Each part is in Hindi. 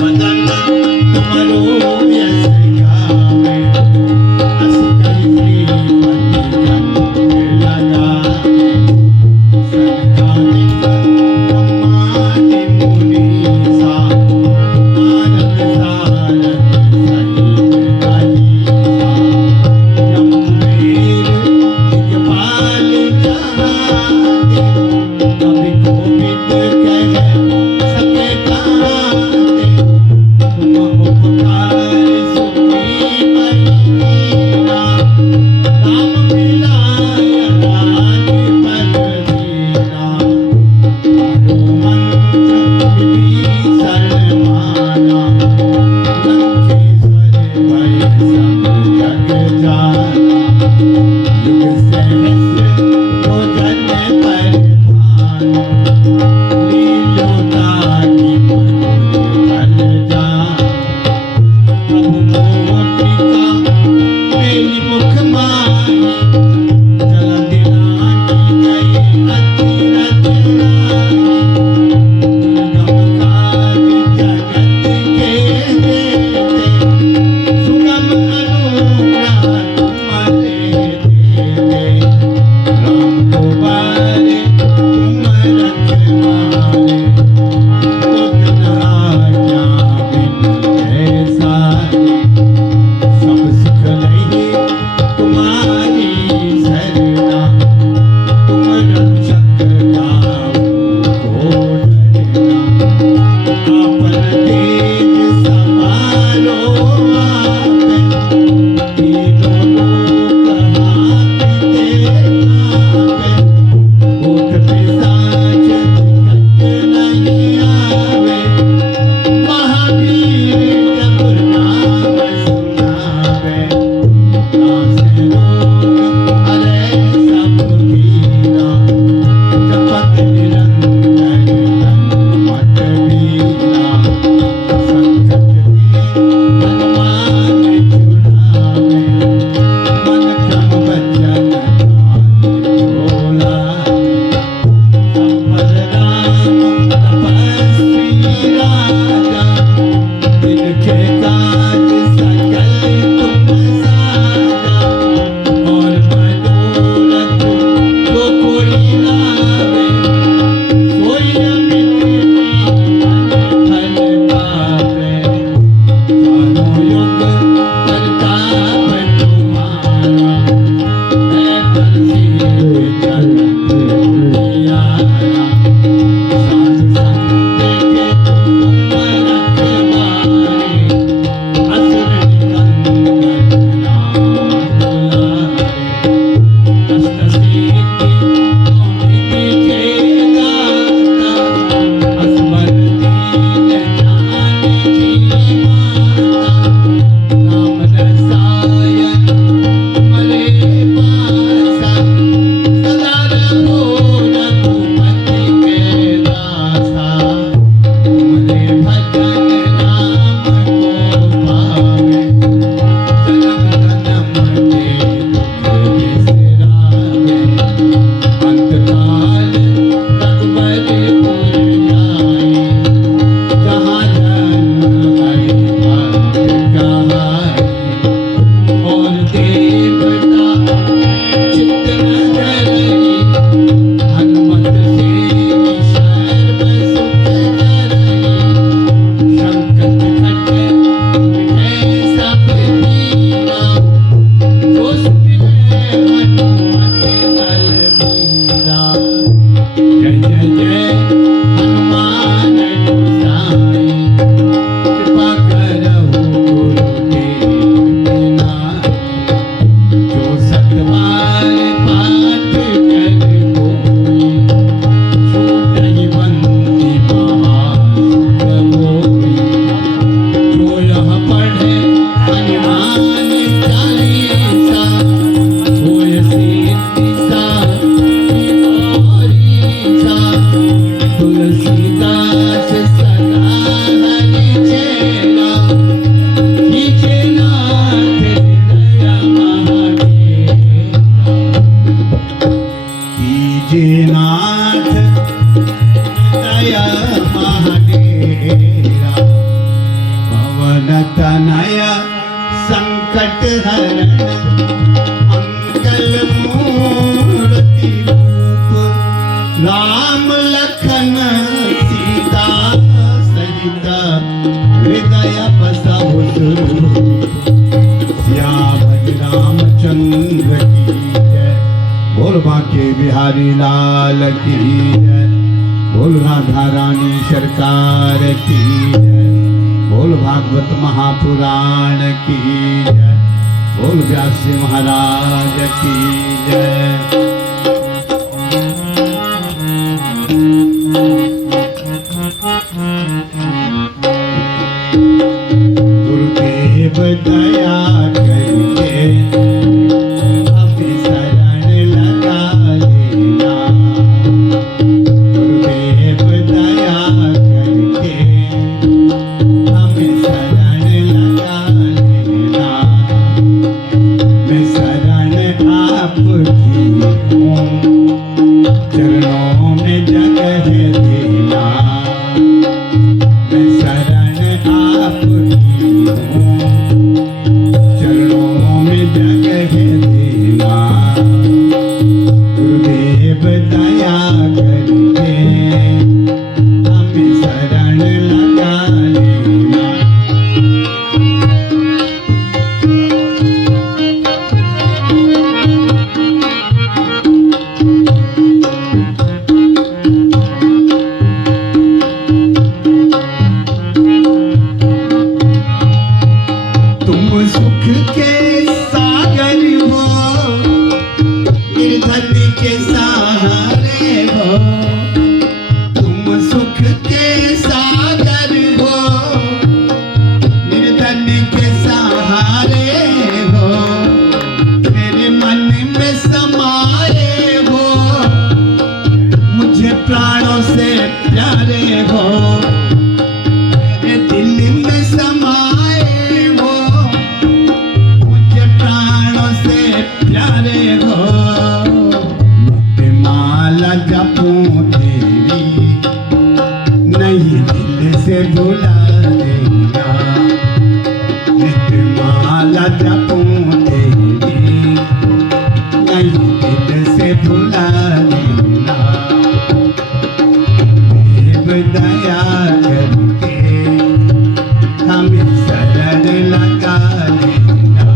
उपकार तनय संकट हरण मंगल मूर्ति रूप राम लखन सीता सहित हृदय बसहु सुरभूप श्याम रामचंद्र की जय। बोल बांके बिहारी लाल की जय। बोल राधा रानी सरकार की जय। बोल भागवत महापुराण की जय। बोल व्यास महाराज की जय। गुरुदेव दया करके अपनी शरण लगा लेना। गुरुदेव दया करके हमें शरण लगा लेना। मैं शरण आपकी हूँ, चरणों में जगह देना। मैं शरण आपकी हूँ, चरणों में जगह देना। गुरुदेव दया करके हमें शरण लगा लेना। तुम सुख के सागर हो, निर्धन के सहारे हो। तुम सुख के सागर हो, निर्धन के सहारे हो। मेरे मन में समाये हो, मुझे प्राणों से प्यारे हो। मेरे दिल में समाये हो, मुझे प्राणों से प्यारे हो। नित्य माला जपूं तेरी, नहीं दिल से भुला देना। नित्य माला जपूं तेरी, नहीं दिल से भुला देना। देव दया करके हमें शरण लगा लेना।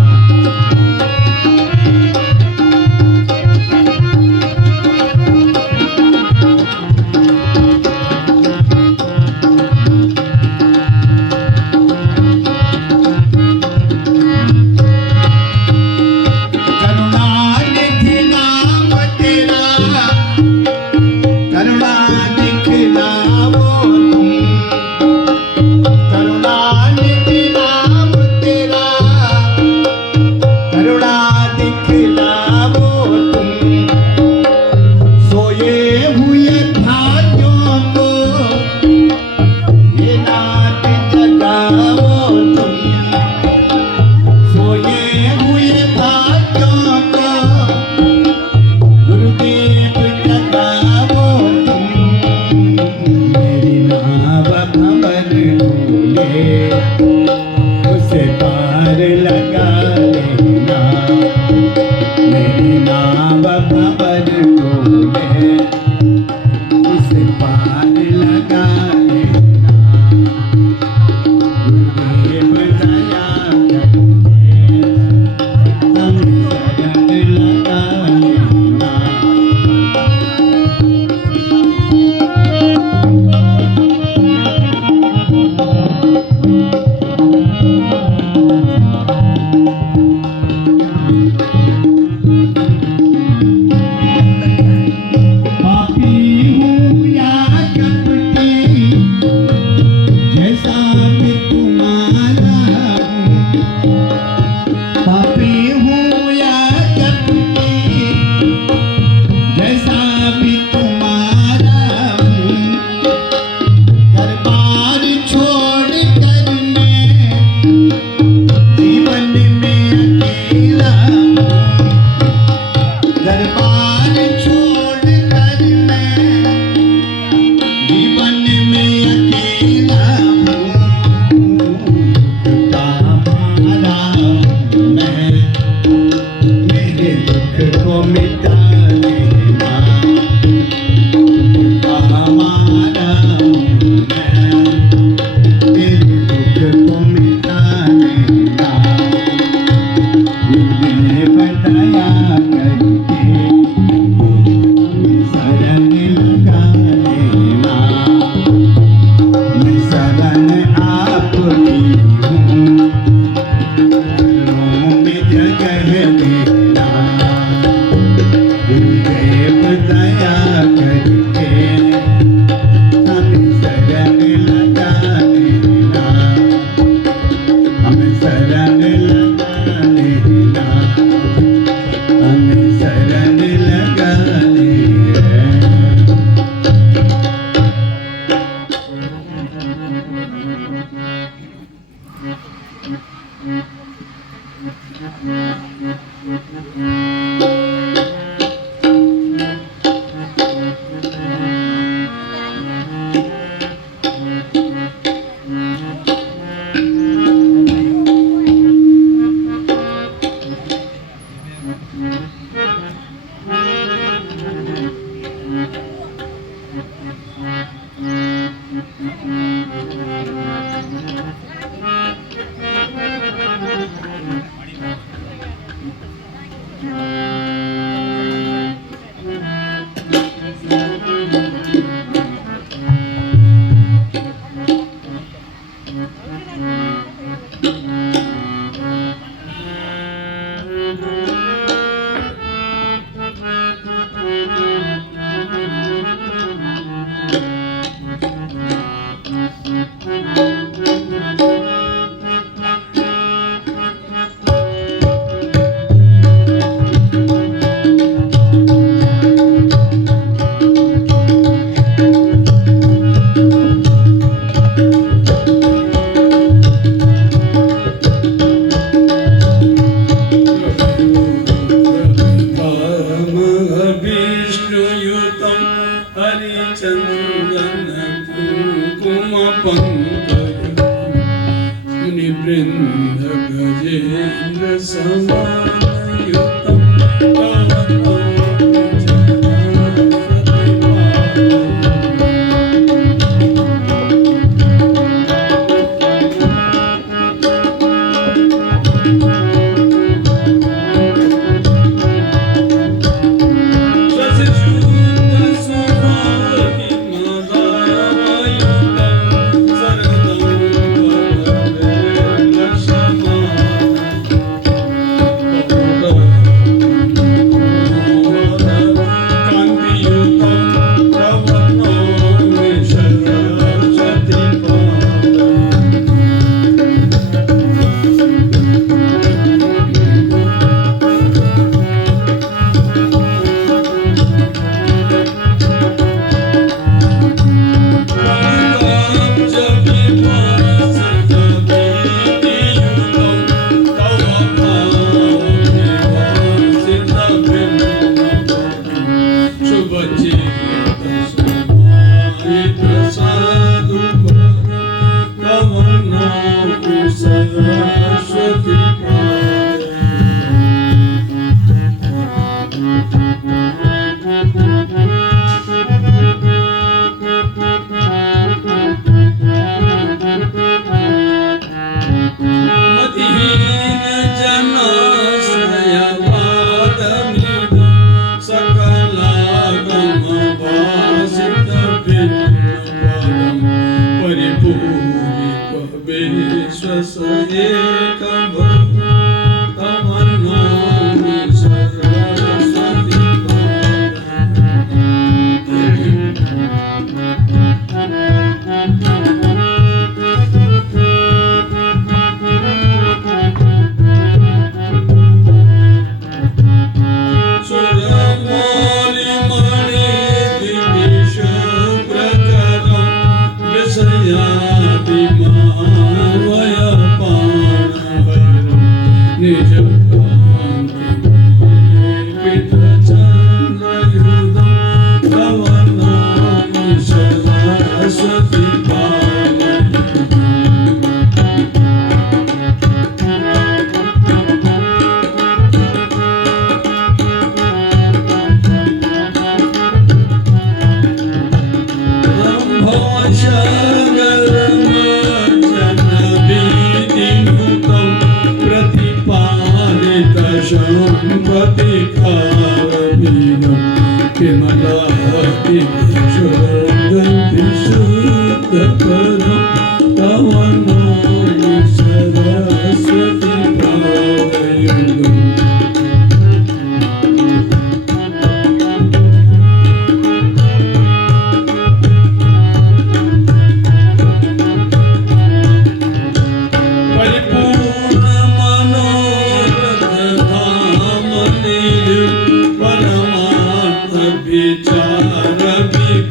विचार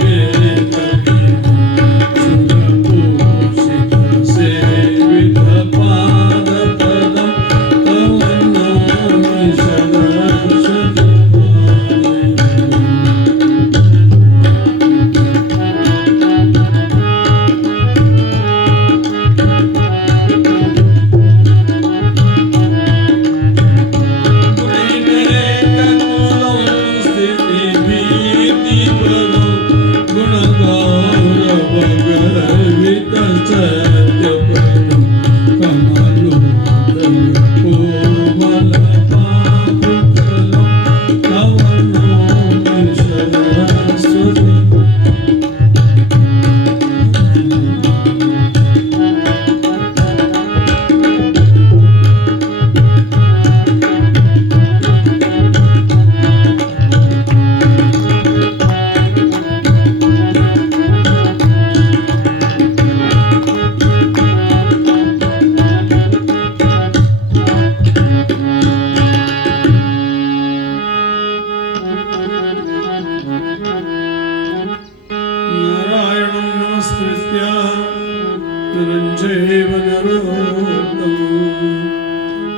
चैव नरोत्तमो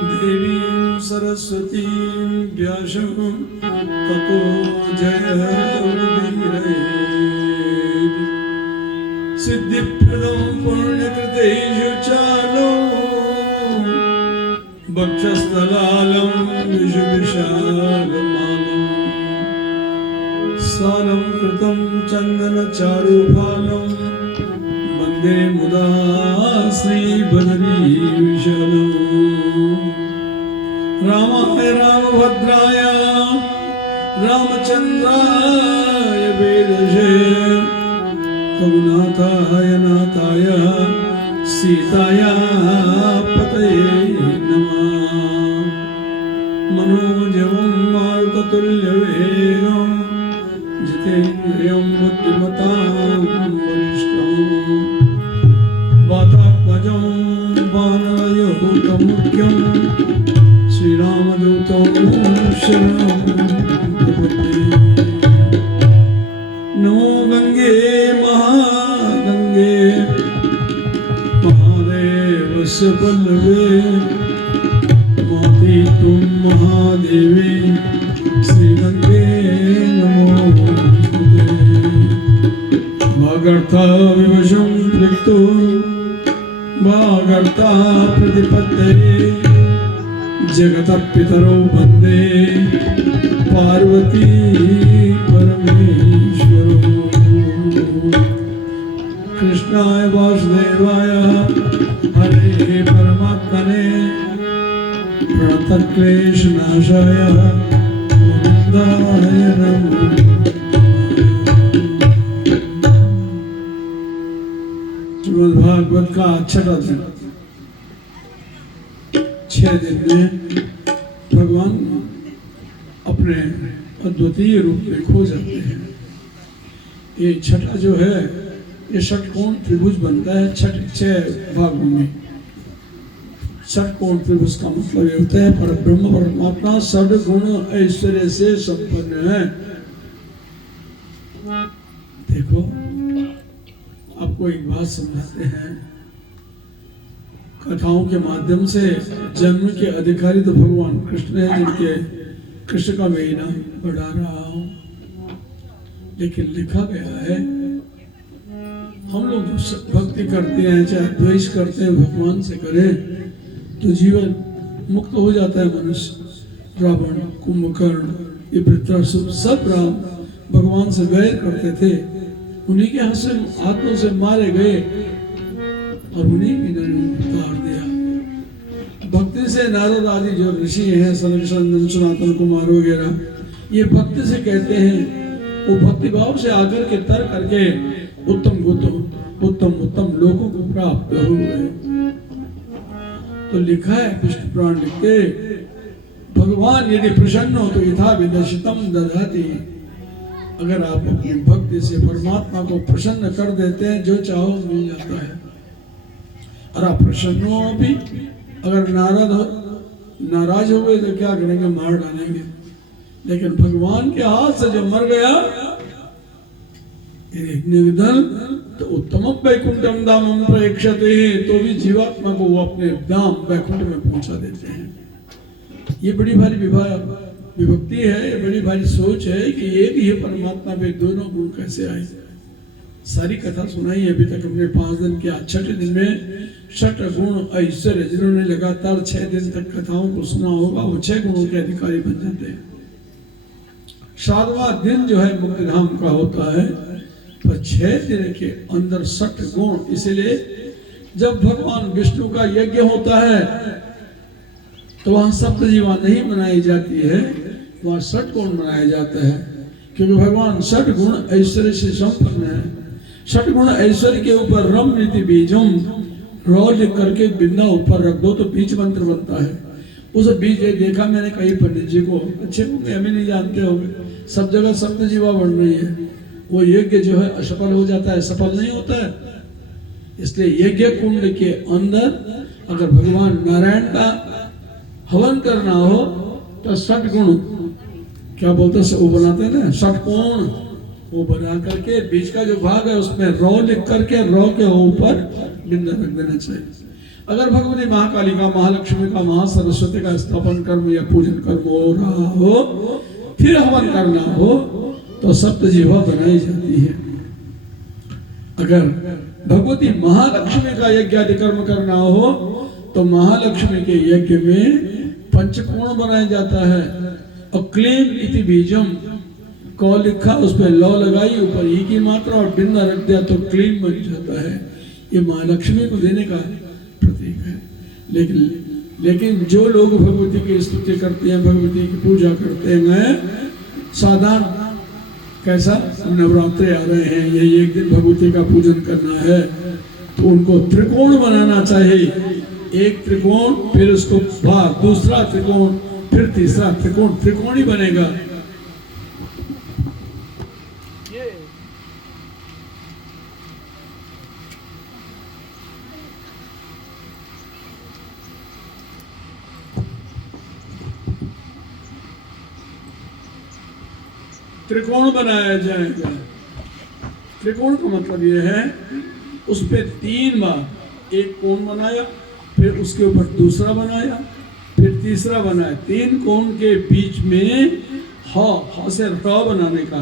देवीं सरस्वतीं व्यासं ततो जयमुदीरयेत् सिद्धिप्रदं पुण्यकृतेषु चालो वक्षस्थलालं विशालमालं सालं कृतं चन्दनचारुफालं वन्दे मुदा श्रीबदरीविशालम् रामाय रामभद्राय रामचन्द्राय वेदसे रघुनाथाय नाथाय सीताया पतये नमः मनोजवं मारुततुल्यवेगं जितेन्द्रियं बुद्धिमतां वरिष्ठं वातात्मजं वानरयूथमुख्यं श्रीरामदूतं शरणं प्रपद्ये नमो गंगे महागंगे महादेवस्य पल्लवे माति तुम महादेवी श्रीगंगे नमोस्तुते भागर्था विवशं पृक्तो भागर्था प्रतिपत्तये जगतः पितरो वन्दे पार्वती परमेश्वरो कृष्णाय वासुदेवाय हरे परमात्मने प्रणतक्लेशनाशाय गोविन्दाय नमो श्रीमद्भागवत का छठा दिन 6 दिन में भगवान अपने अद्वितीय रूप में खो जाते हैं। ये छठा जो है ये षटकोण त्रिभुज बनता है 6 भागों में। षटकोण त्रिभुज का मतलब ये होता है पर ब्रह्म परमात्मा सद्गुण ऐश्वर्य से संपन्न है। देखो आपको एक बात समझाते हैं, कथाओं के माध्यम से जन्म के अधिकारी तो भगवान कृष्ण है, जिनके कृष्ण का मैं नाम बढ़ा रहा हूं। लेकिन लिखा गया है हम लोग जो भक्ति करते हैं चाहे द्वेष करते हैं भगवान से करें तो जीवन मुक्त हो जाता है मनुष्य। रावण कुंभकर्ण ये वृत्रासुर सब राम भगवान से वैर करते थे, उन्हीं के हाथों से मारे गए और उन्हीं की उतार दिया। भक्ति से नारद आदि जो ऋषि हैं सनक सनातन कुमार वगैरह ये भक्ति से कहते हैं, वो भक्ति भाव से आकर के तर्क करके उत्तम लोगों को प्राप्त हुए। तो लिखा है विष्णु पुराण लिखते भगवान यदि प्रसन्न हो तो यथा विदशितम दधाति। अगर आप अपनी भक्ति से परमात्मा को प्रसन्न कर देते हैं जो चाहो मिल जाता है। और आप प्रसन्न हो भी अगर नाराज हो गए तो क्या करेंगे, मार डालेंगे। लेकिन भगवान के हाथ से जो मर गया निर्धन तो उत्तम वैकुंठम धामम प्रेक्षते हैं, तो भी जीवात्मा को वो अपने धाम वैकुंठ में पहुंचा देते हैं। ये बड़ी भारी विभक्ति है, ये बड़ी भारी सोच है कि एक ही परमात्मा पे दोनों गुण कैसे आए। सारी कथा सुनाई अभी तक हमने 5 दिन किया। 6ठे दिन में 6 गुण ऐश्वर्य, जिन्होंने लगातार 6 दिन तक कथाओं को सुना होगा वो 6 गुणों के अधिकारी बन जाते हैं। 7वां दिन जो है मुक्तिधाम का होता है, पर 6 दिन के अंदर 6 गुण। इसलिए जब भगवान विष्णु का यज्ञ होता है तो वहां सप्तजीवा नहीं बनाई जाती है, वहां 6 गुण बनाया जाता है, क्योंकि भगवान 6 गुण ऐश्वर्य से संपन्न है। 6 गुण ऐश्वर्य के ऊपर रम नीति बीजम रोज करके बिंदा ऊपर रख दो तो बीज मंत्र बनता है। उस बीज देखा मैंने कई पंडित जी को, अच्छे हमें नहीं जानते होंगे, सब जगह सप्तजीवा बन रही है। वो यज्ञ जो है असफल हो जाता है, सफल नहीं होता है। इसलिए यज्ञ कुंड के अंदर अगर भगवान नारायण का हवन करना हो तो 6 गुण क्या बोलते हैं वो बनाते हैं ना, 6 कोण वो बना करके बीच का जो भाग है उसमें रॉ लिख करके रॉ के ऊपर बिंदा रख देना चाहिए। अगर भगवती महाकाली का, महालक्ष्मी का, महासरस्वती का स्थापन कर्म या पूजन कर्म हो रहा हो, फिर हवन करना हो तो सप्तजीवा बनाई जाती है। अगर भगवती महालक्ष्मी का यज्ञ आदि कर्म करना हो तो महालक्ष्मी के यज्ञ में पंचकोण बनाया जाता है। और क्लीम इति बीजम, कौ लिखा उस पर लौ लगाई, ऊपर ई की मात्रा और बिंदा रख दिया तो क्लीम बन जाता है। ये महालक्ष्मी को देने का प्रतीक है। लेकिन जो लोग भगवती की स्तुति करते हैं, भगवती की पूजा करते हैं, साधारण कैसा नवरात्रे आ रहे हैं, यही एक दिन भगवती का पूजन करना है तो उनको त्रिकोण बनाना चाहिए। एक त्रिकोण, फिर उसको भाग, दूसरा त्रिकोण, फिर तीसरा त्रिकोण, त्रिकोण ही बनेगा। त्रिकोण बनाया जाएगा। त्रिकोण का मतलब यह है उस पे 3 बार एक कोण बनाया, फिर उसके ऊपर दूसरा बनाया, फिर तीसरा बनाया। 3 कोण के बीच में ह से र बनाने का,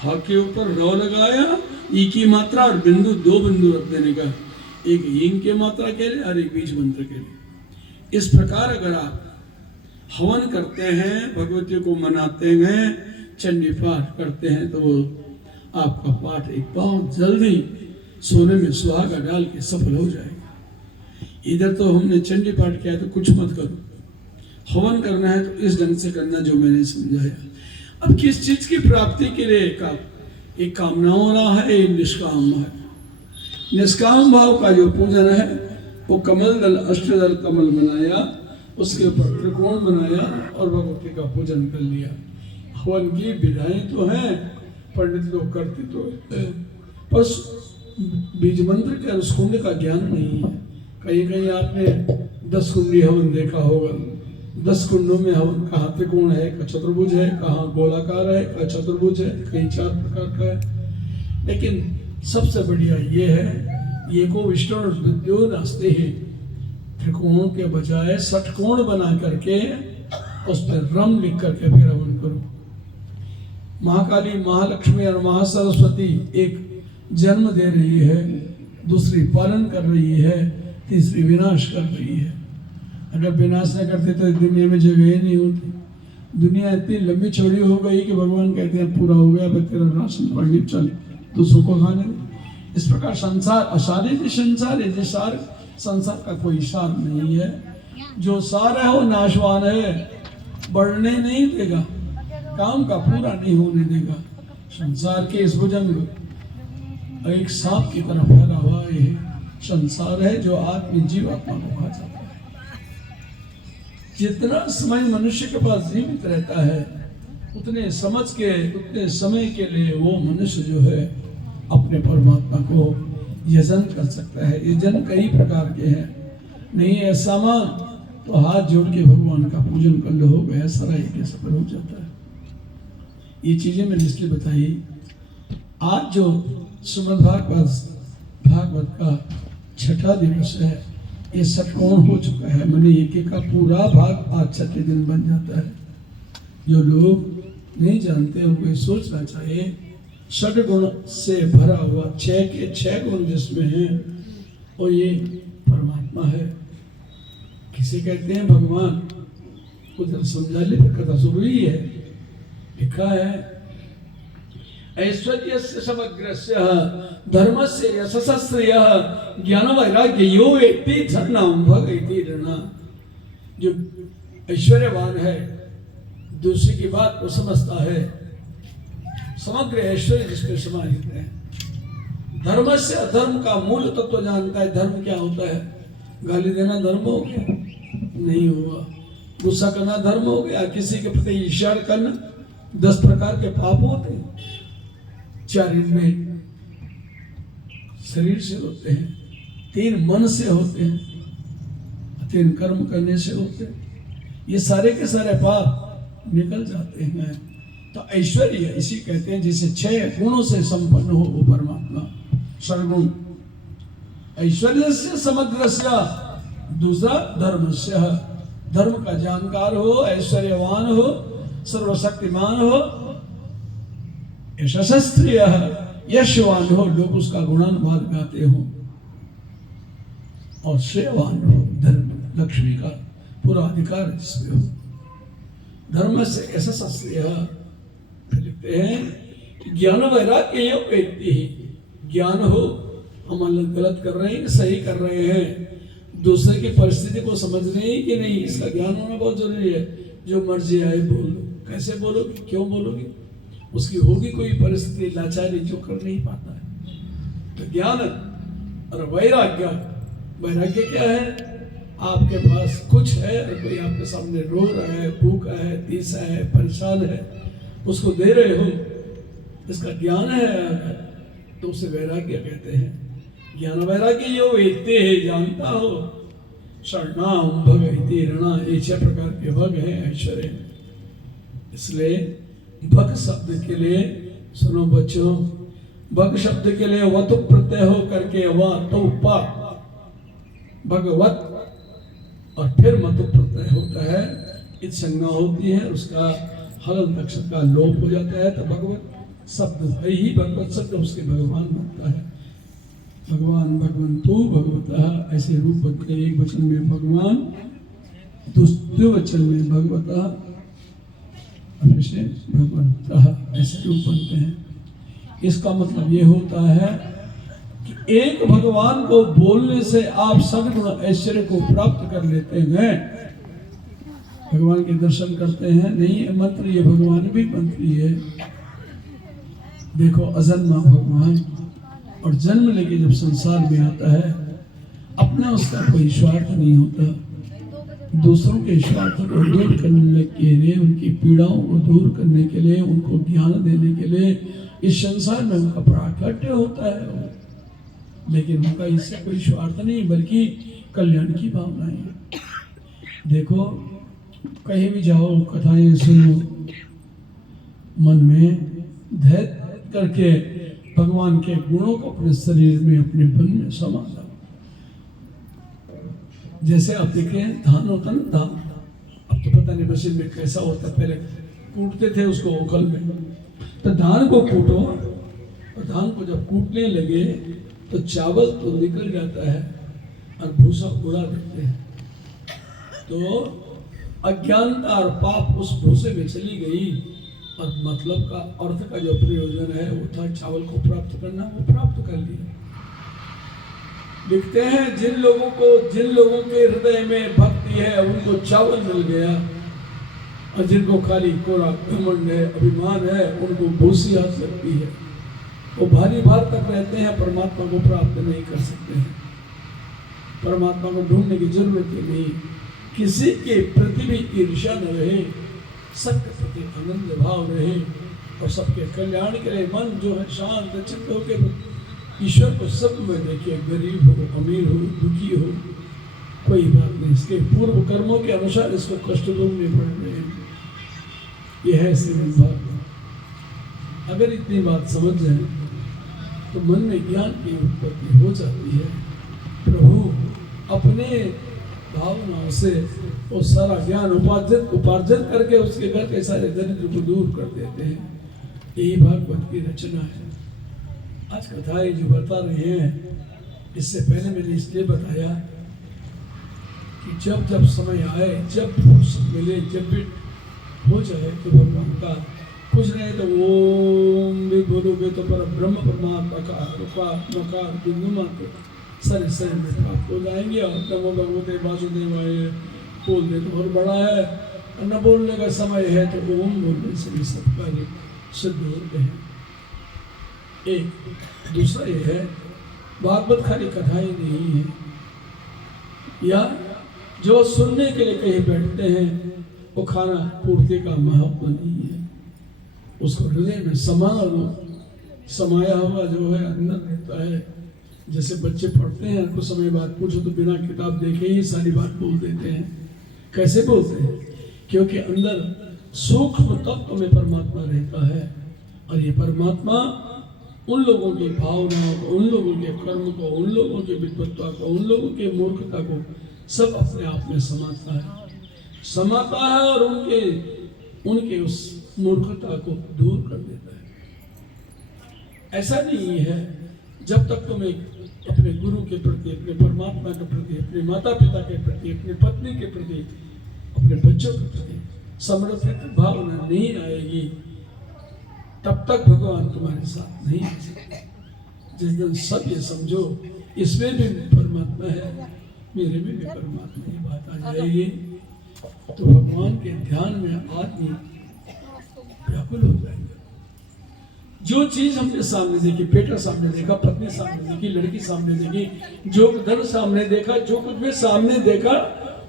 ह के ऊपर र लगाया, ई की मात्रा और बिंदु, 2 बिंदु रख देने का, एक ईंग के मात्रा के लिए और एक बीज मंत्र के लिए। इस प्रकार अगर आप हवन करते हैं, भगवती को मनाते हैं, चंडी पाठ करते हैं तो वो आपका पाठ एक बहुत जल्दी सोने में सुहागा डाल के सफल हो जाएगा। इधर तो हमने चंडी पाठ किया तो कुछ मत करो, हवन करना है तो इस ढंग से करना जो मैंने समझाया। अब किस चीज की प्राप्ति के लिए एक कामना हो रहा है, एक निष्काम है। निष्काम भाव का जो पूजन है वो कमल दल, अष्टदल कमल बनाया, उसके ऊपर त्रिकोण बनाया और भगवती का पूजन कर लिया। हवन की विधाएं तो हैं, पंडित लोग करते तो है, बस बीज मंत्र के अनुष्कुंड का ज्ञान नहीं है। कहीं कहीं आपने 10 कुंडी हवन देखा होगा, 10 कुंडों में हवन कहाँ त्रिकोण है, कहाँ चतुर्भुज है, कहाँ गोलाकार है, कहाँ चतुर्भुज है, कहीं 4 प्रकार का है। लेकिन सबसे बढ़िया ये है, ये को विष्णु विद्यो नास्ते है, त्रिकोण के बजाय षटकोण बना करके उस पर रम लिख करके फिर हवन करो। महाकाली, महालक्ष्मी और महासरस्वती एक जन्म दे रही है, दूसरी पालन कर रही है, तीसरी विनाश कर रही है। अगर विनाश न करते तो दुनिया में जगह ही नहीं होती। दुनिया इतनी लंबी चौड़ी हो गई कि भगवान कहते हैं पूरा हो गया, अब तेरा राशन पानी चल दूसरों को खाने दे। इस प्रकार संसार असारे संसार है, सार संसार का कोई सार नहीं है। जो सार है वो नाशवान है, बढ़ने नहीं देगा, काम का पूरा नहीं होने देगा। संसार के इस भुजंग एक सांप की तरह फैला हुआ है संसार है, जो आत्म जीवात्मा को खा जाता है। जितना समय मनुष्य के पास जीवित रहता है, उतने समय के लिए वो मनुष्य जो है अपने परमात्मा को यजन कर सकता है। यजन कई प्रकार के हैं, नहीं है सामान तो हाथ जोड़ के भगवान का पूजन कर लो, हो गया, सारा यज्ञ सफल हो जाता है। ये चीजें मैंने इसलिए बताई। आज जो श्रीमद् भागवत का 6ठा दिवस है, ये षटकोण हो चुका है, मैंने यज्ञ का पूरा भाग आज 6ठे दिन बन जाता है। जो लोग नहीं जानते उनको ये सोचना चाहिए, षटगुण से भरा हुआ 6 के 6 गुण जिसमें हैं और ये परमात्मा है। किसे कहते हैं भगवान, उधर समझा ले, फिर कथा शुरू ही है। लिखा है ऐश्वर्यस्य समग्रस्य धर्मस्य यशस्श्रेयः ज्ञान वैराग्य यो वेत्ति धर्मं भगति ऋणा। जो ऐश्वर्यवान है, दूसरे की बात को समझता है, समग्र ऐश्वर्य जिसमें समाहित है। धर्म से धर्म का मूल तत्व जानता है। धर्म क्या होता है? गाली देना धर्म हो गया? नहीं हुआ। गुस्सा करना धर्म हो गया? किसी के प्रति ईर्ष्या करना? 10 प्रकार के पाप होते हैं। 4 इनमें शरीर से होते हैं, 3 मन से होते हैं, 3 कर्म करने से होते हैं। ये सारे के सारे पाप निकल जाते हैं। तो ऐश्वर्य इसी कहते हैं जिसे 6 गुणों से संपन्न हो वो परमात्मा, सर्वगुण। ऐश्वर्य से समग्रस्य, दूसरा धर्मस्य, धर्म का जानकार हो, ऐश्वर्यवान हो, सर्वशक्तिमान हो, यशस्त्रिय यशवान हो, लोग उसका गुणानुवाद गाते हो, और श्रेयवान हो, धर्म लक्ष्मी का पूरा अधिकार जिसमें हो। धर्म से ऐसा शास्त्रीय लिखते हैं ज्ञान वैराग्य योग व्यक्ति ही, ज्ञान हो हम गलत कर रहे हैं सही कर रहे हैं, दूसरे की परिस्थिति को समझ रहे हैं कि नहीं, इसका ज्ञान होना बहुत जरूरी है। जो मर्जी आए बोल लो, कैसे बोलोगे, क्यों बोलोगे, उसकी होगी कोई परिस्थिति लाचारी जो कर नहीं पाता है। तो ज्ञान और वैराग्य, वैराग्य क्या है, आपके पास कुछ है और कोई आपके सामने रो रहा है, भूखा है, तीसा है, परेशान है, उसको दे रहे हो, इसका ज्ञान है तो उसे वैराग्य कहते हैं। ज्ञान वैराग्य यो वेत्ते है, जानता हो, शरणाम भग इति ऋणा, ये 6 प्रकार के भग हैं ऐश्वर्य। इसलिए भग शब्द के लिए सुनो बच्चों, भग शब्द के लिए वतु प्रत्यय हो करके व तो पा भगवत और फिर मतु प्रत्यय होता है, इत संज्ञा होती है, उसका हलन अक्षर का लोप हो जाता है, तो भगवत शब्द है ही, भगवत शब्द उसके भगवान बनता है। भगवान भगवंतु भगवतः ऐसे रूप बनते हैं, एक वचन में भगवान, दूसरे वचन में भगवतः, भगवंतः ऐसे रूप बनते हैं। इसका मतलब ये होता है कि एक भगवान को बोलने से आप सगुण ऐश्वर्य को प्राप्त कर लेते हैं, भगवान के दर्शन करते हैं। नहीं मंत्र, ये भगवान भी मंत्री है। देखो अजन्मा भगवान, और जन्म लेके जब संसार में आता है, अपना उसका कोई स्वार्थ नहीं होता, दूसरों के स्वार्थ को दूर करने के लिए, उनकी पीड़ाओं को दूर करने के लिए, उनको ज्ञान देने के लिए इस संसार में उनका प्राकट्य होता है। लेकिन उनका इससे कोई स्वार्थ नहीं, बल्कि कल्याण की भावना है। देखो कहीं भी जाओ, कथाएं सुनो, मन में धैर्य करके भगवान के गुणों को अपने शरीर में, अपने मन में समा लो। जैसे आप देखें धान होता ना, धान, अब तो पता नहीं मशीन में कैसा होता, पहले कूटते थे उसको ओखल में, तो धान को कूटो, और धान को जब कूटने लगे तो चावल तो निकल जाता है और भूसा उड़ा देते हैं। तो अज्ञानता और पाप उस भूसे में चली गई, और मतलब का अर्थ का जो प्रयोजन है वो था चावल को प्राप्त करना, वो प्राप्त कर लिया। लिखते हैं जिन लोगों के हृदय में भक्ति है उनको चावल मिल गया, और जिनको खाली कोरा घमंड है, अभिमान है, उनको भूसी हाथ लगती है, वो भारी भार तक रहते हैं, परमात्मा को प्राप्त नहीं कर सकते हैं। परमात्मा को ढूंढने की जरूरत ही नहीं, किसी के प्रति भी ईर्ष्या न रहे, सबके प्रति आनंद भाव रहे, और सबके कल्याण के लिए मन जो है शांत चित्त होकर ईश्वर को सब में देखिए, गरीब हो, अमीर हो, दुखी हो, कोई बात नहीं, इसके पूर्व कर्मों के अनुसार इसको कष्ट भोगने पड़ रहे हैं। यह है श्रीमद् भागवत। अगर इतनी बात समझ जाए तो मन में ज्ञान की उत्पत्ति हो जाती है। प्रभु अपने भावनाओं से वो सारा ज्ञान उपार्जन करके उसके घर के सारे दरिद्र को दूर कर देते हैं। यही भागवत की रचना है। आज कथाएं जो बता रहे हैं, इससे पहले मैंने इसलिए बताया कि जब जब समय आए, जब फुर्सत मिले, जब भी हो जाए तो भगवान का कुछ नहीं तो ओम भी बोलोगे तो पर ब्रह्म परमात्मा का रूपा नकार बिंदु मात्र सारे शरीर में प्राप्त हो जाएंगे। और नमो भगवते वासुदेवाय बोल दे तो और बड़ा है, और न बोलने का समय है तो ओम बोलने से भी सब कार्य सिद्ध होते हैं। एक दूसरा ये है, भागवत खाली कथाएं नहीं है, या जो सुनने के लिए कहीं बैठते हैं वो खाना पूर्ति का महत्व नहीं है, उसको हृदय में समाया हुआ जो है अंदर रहता है। जैसे बच्चे पढ़ते हैं, कुछ समय बाद पूछो तो बिना किताब देखे ही सारी बात बोल देते हैं। कैसे बोलते हैं? क्योंकि अंदर सूक्ष्म तत्व में परमात्मा रहता है। और ये परमात्मा उन लोगों की भावनाओं को, उन लोगों के कर्म को, उन लोगों की विद्वत्ता को, उन लोगों की मूर्खता को सब अपने आप में समाता है और उनके उस मूर्खता को दूर कर देता है। ऐसा नहीं है जब तक तुम अपने गुरु के प्रति, अपने परमात्मा के प्रति, अपने माता पिता के प्रति, अपनी पत्नी के प्रति, अपने बच्चों के प्रति समर्पित भावना नहीं आएगी, तब तक भगवान तुम्हारे साथ नहीं आ सकते। जिस दिन सब ये समझो इसमें भी परमात्मा है, मेरे में भी परमात्मा, की बात आ जाएगी, तो भगवान के ध्यान में आदमी व्याकुल हो जाएगा। जो चीज हमने सामने देखी, बेटा सामने देखा, पत्नी सामने देखी, लड़की सामने देखी, जो धन सामने देखा, जो कुछ भी सामने देखा,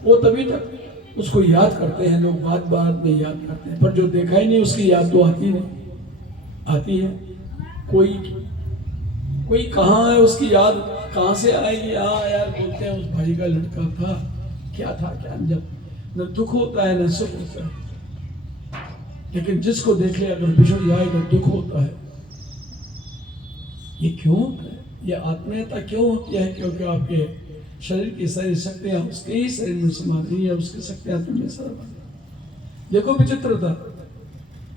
वो तभी तक उसको याद करते हैं लोग, बात में याद करते हैं, पर जो देखा ही नहीं उसकी याद तो आती है। कोई कहाँ है, उसकी याद कहाँ से आएगी? हाँ यार, बोलते हैं उस भाई का लड़का था, क्या जब न दुख होता है न सुख होता है, लेकिन जिसको देख ले अगर बिछड़ जाए तो दुख होता है। ये क्यों होता है? ये आत्मीयता क्यों होती है? क्योंकि आपके शरीर की सारी शक्तियां उसके ही शरीर में समा रही है, उसकी शक्तियां तुम्हें सर्व। देखो विचित्रता,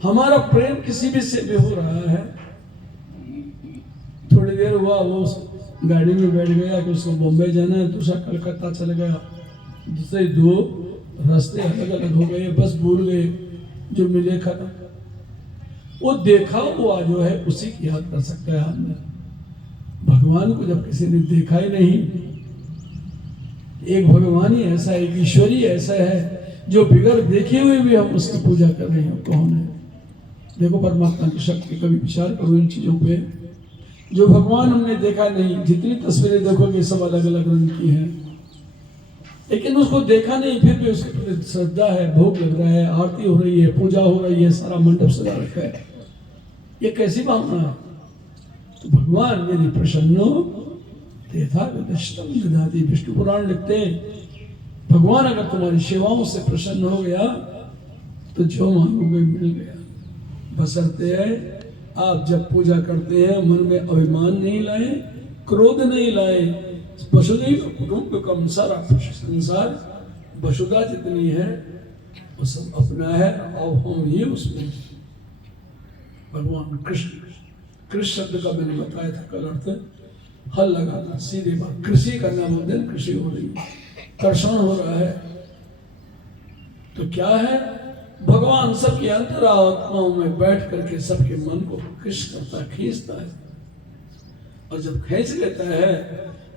हमारा प्रेम किसी भी से भी हो रहा है, थोड़ी देर हुआ वो गाड़ी में बैठ गया कि उसको बॉम्बे जाना है, दूसरा कलकत्ता चल गया, दूसरे 2 रास्ते अलग अलग हो गए, बस भूल गए, जो मिले खत्म। वो देखा हुआ जो है उसी की याद कर सकता है हमने। भगवान को जब किसी ने देखा ही नहीं, एक भगवान ही ऐसा है, एक ईश्वरी ऐसा है जो बिगर देखे हुए भी हम उसकी पूजा कर रहे हैं, कौन है? देखो परमात्मा की शक्ति, कभी विचार करो इन चीजों पे। जो भगवान हमने देखा नहीं, जितनी तस्वीरें देखोगे सब अलग अलग रंग की हैं, लेकिन उसको देखा नहीं, फिर भी उसके प्रति श्रद्धा है, भोग लग रहा है, आरती हो रही है, पूजा हो रही है, सारा मंडप सजा रखा है। ये कैसी भावना है? तो भगवान यदि प्रसन्नो तेथागतम ददाति, विष्णु पुराण लिखते हैं, भगवान अगर तुम्हारी सेवाओं से प्रसन्न हो गया तो जो मांगोगे मिल गया। बशर्ते आप जब पूजा करते हैं मन में अभिमान नहीं लाए, क्रोध नहीं लाए। वसुधैव कुटुम्बकम, सारा संसार वसुधा जितनी है वो सब अपना है और हम ही उसमें। भगवान कृष्ण शब्द का मैंने बताया था कल अर्थ, हल लगाना, सीधे बात, कृषि करना बोलते, कृषि हो रही है, कर्षण हो रहा है। तो क्या है? भगवान सबके अंतरात्माओं में बैठ करके सबके मन को खींचता है, और जब खींच लेता है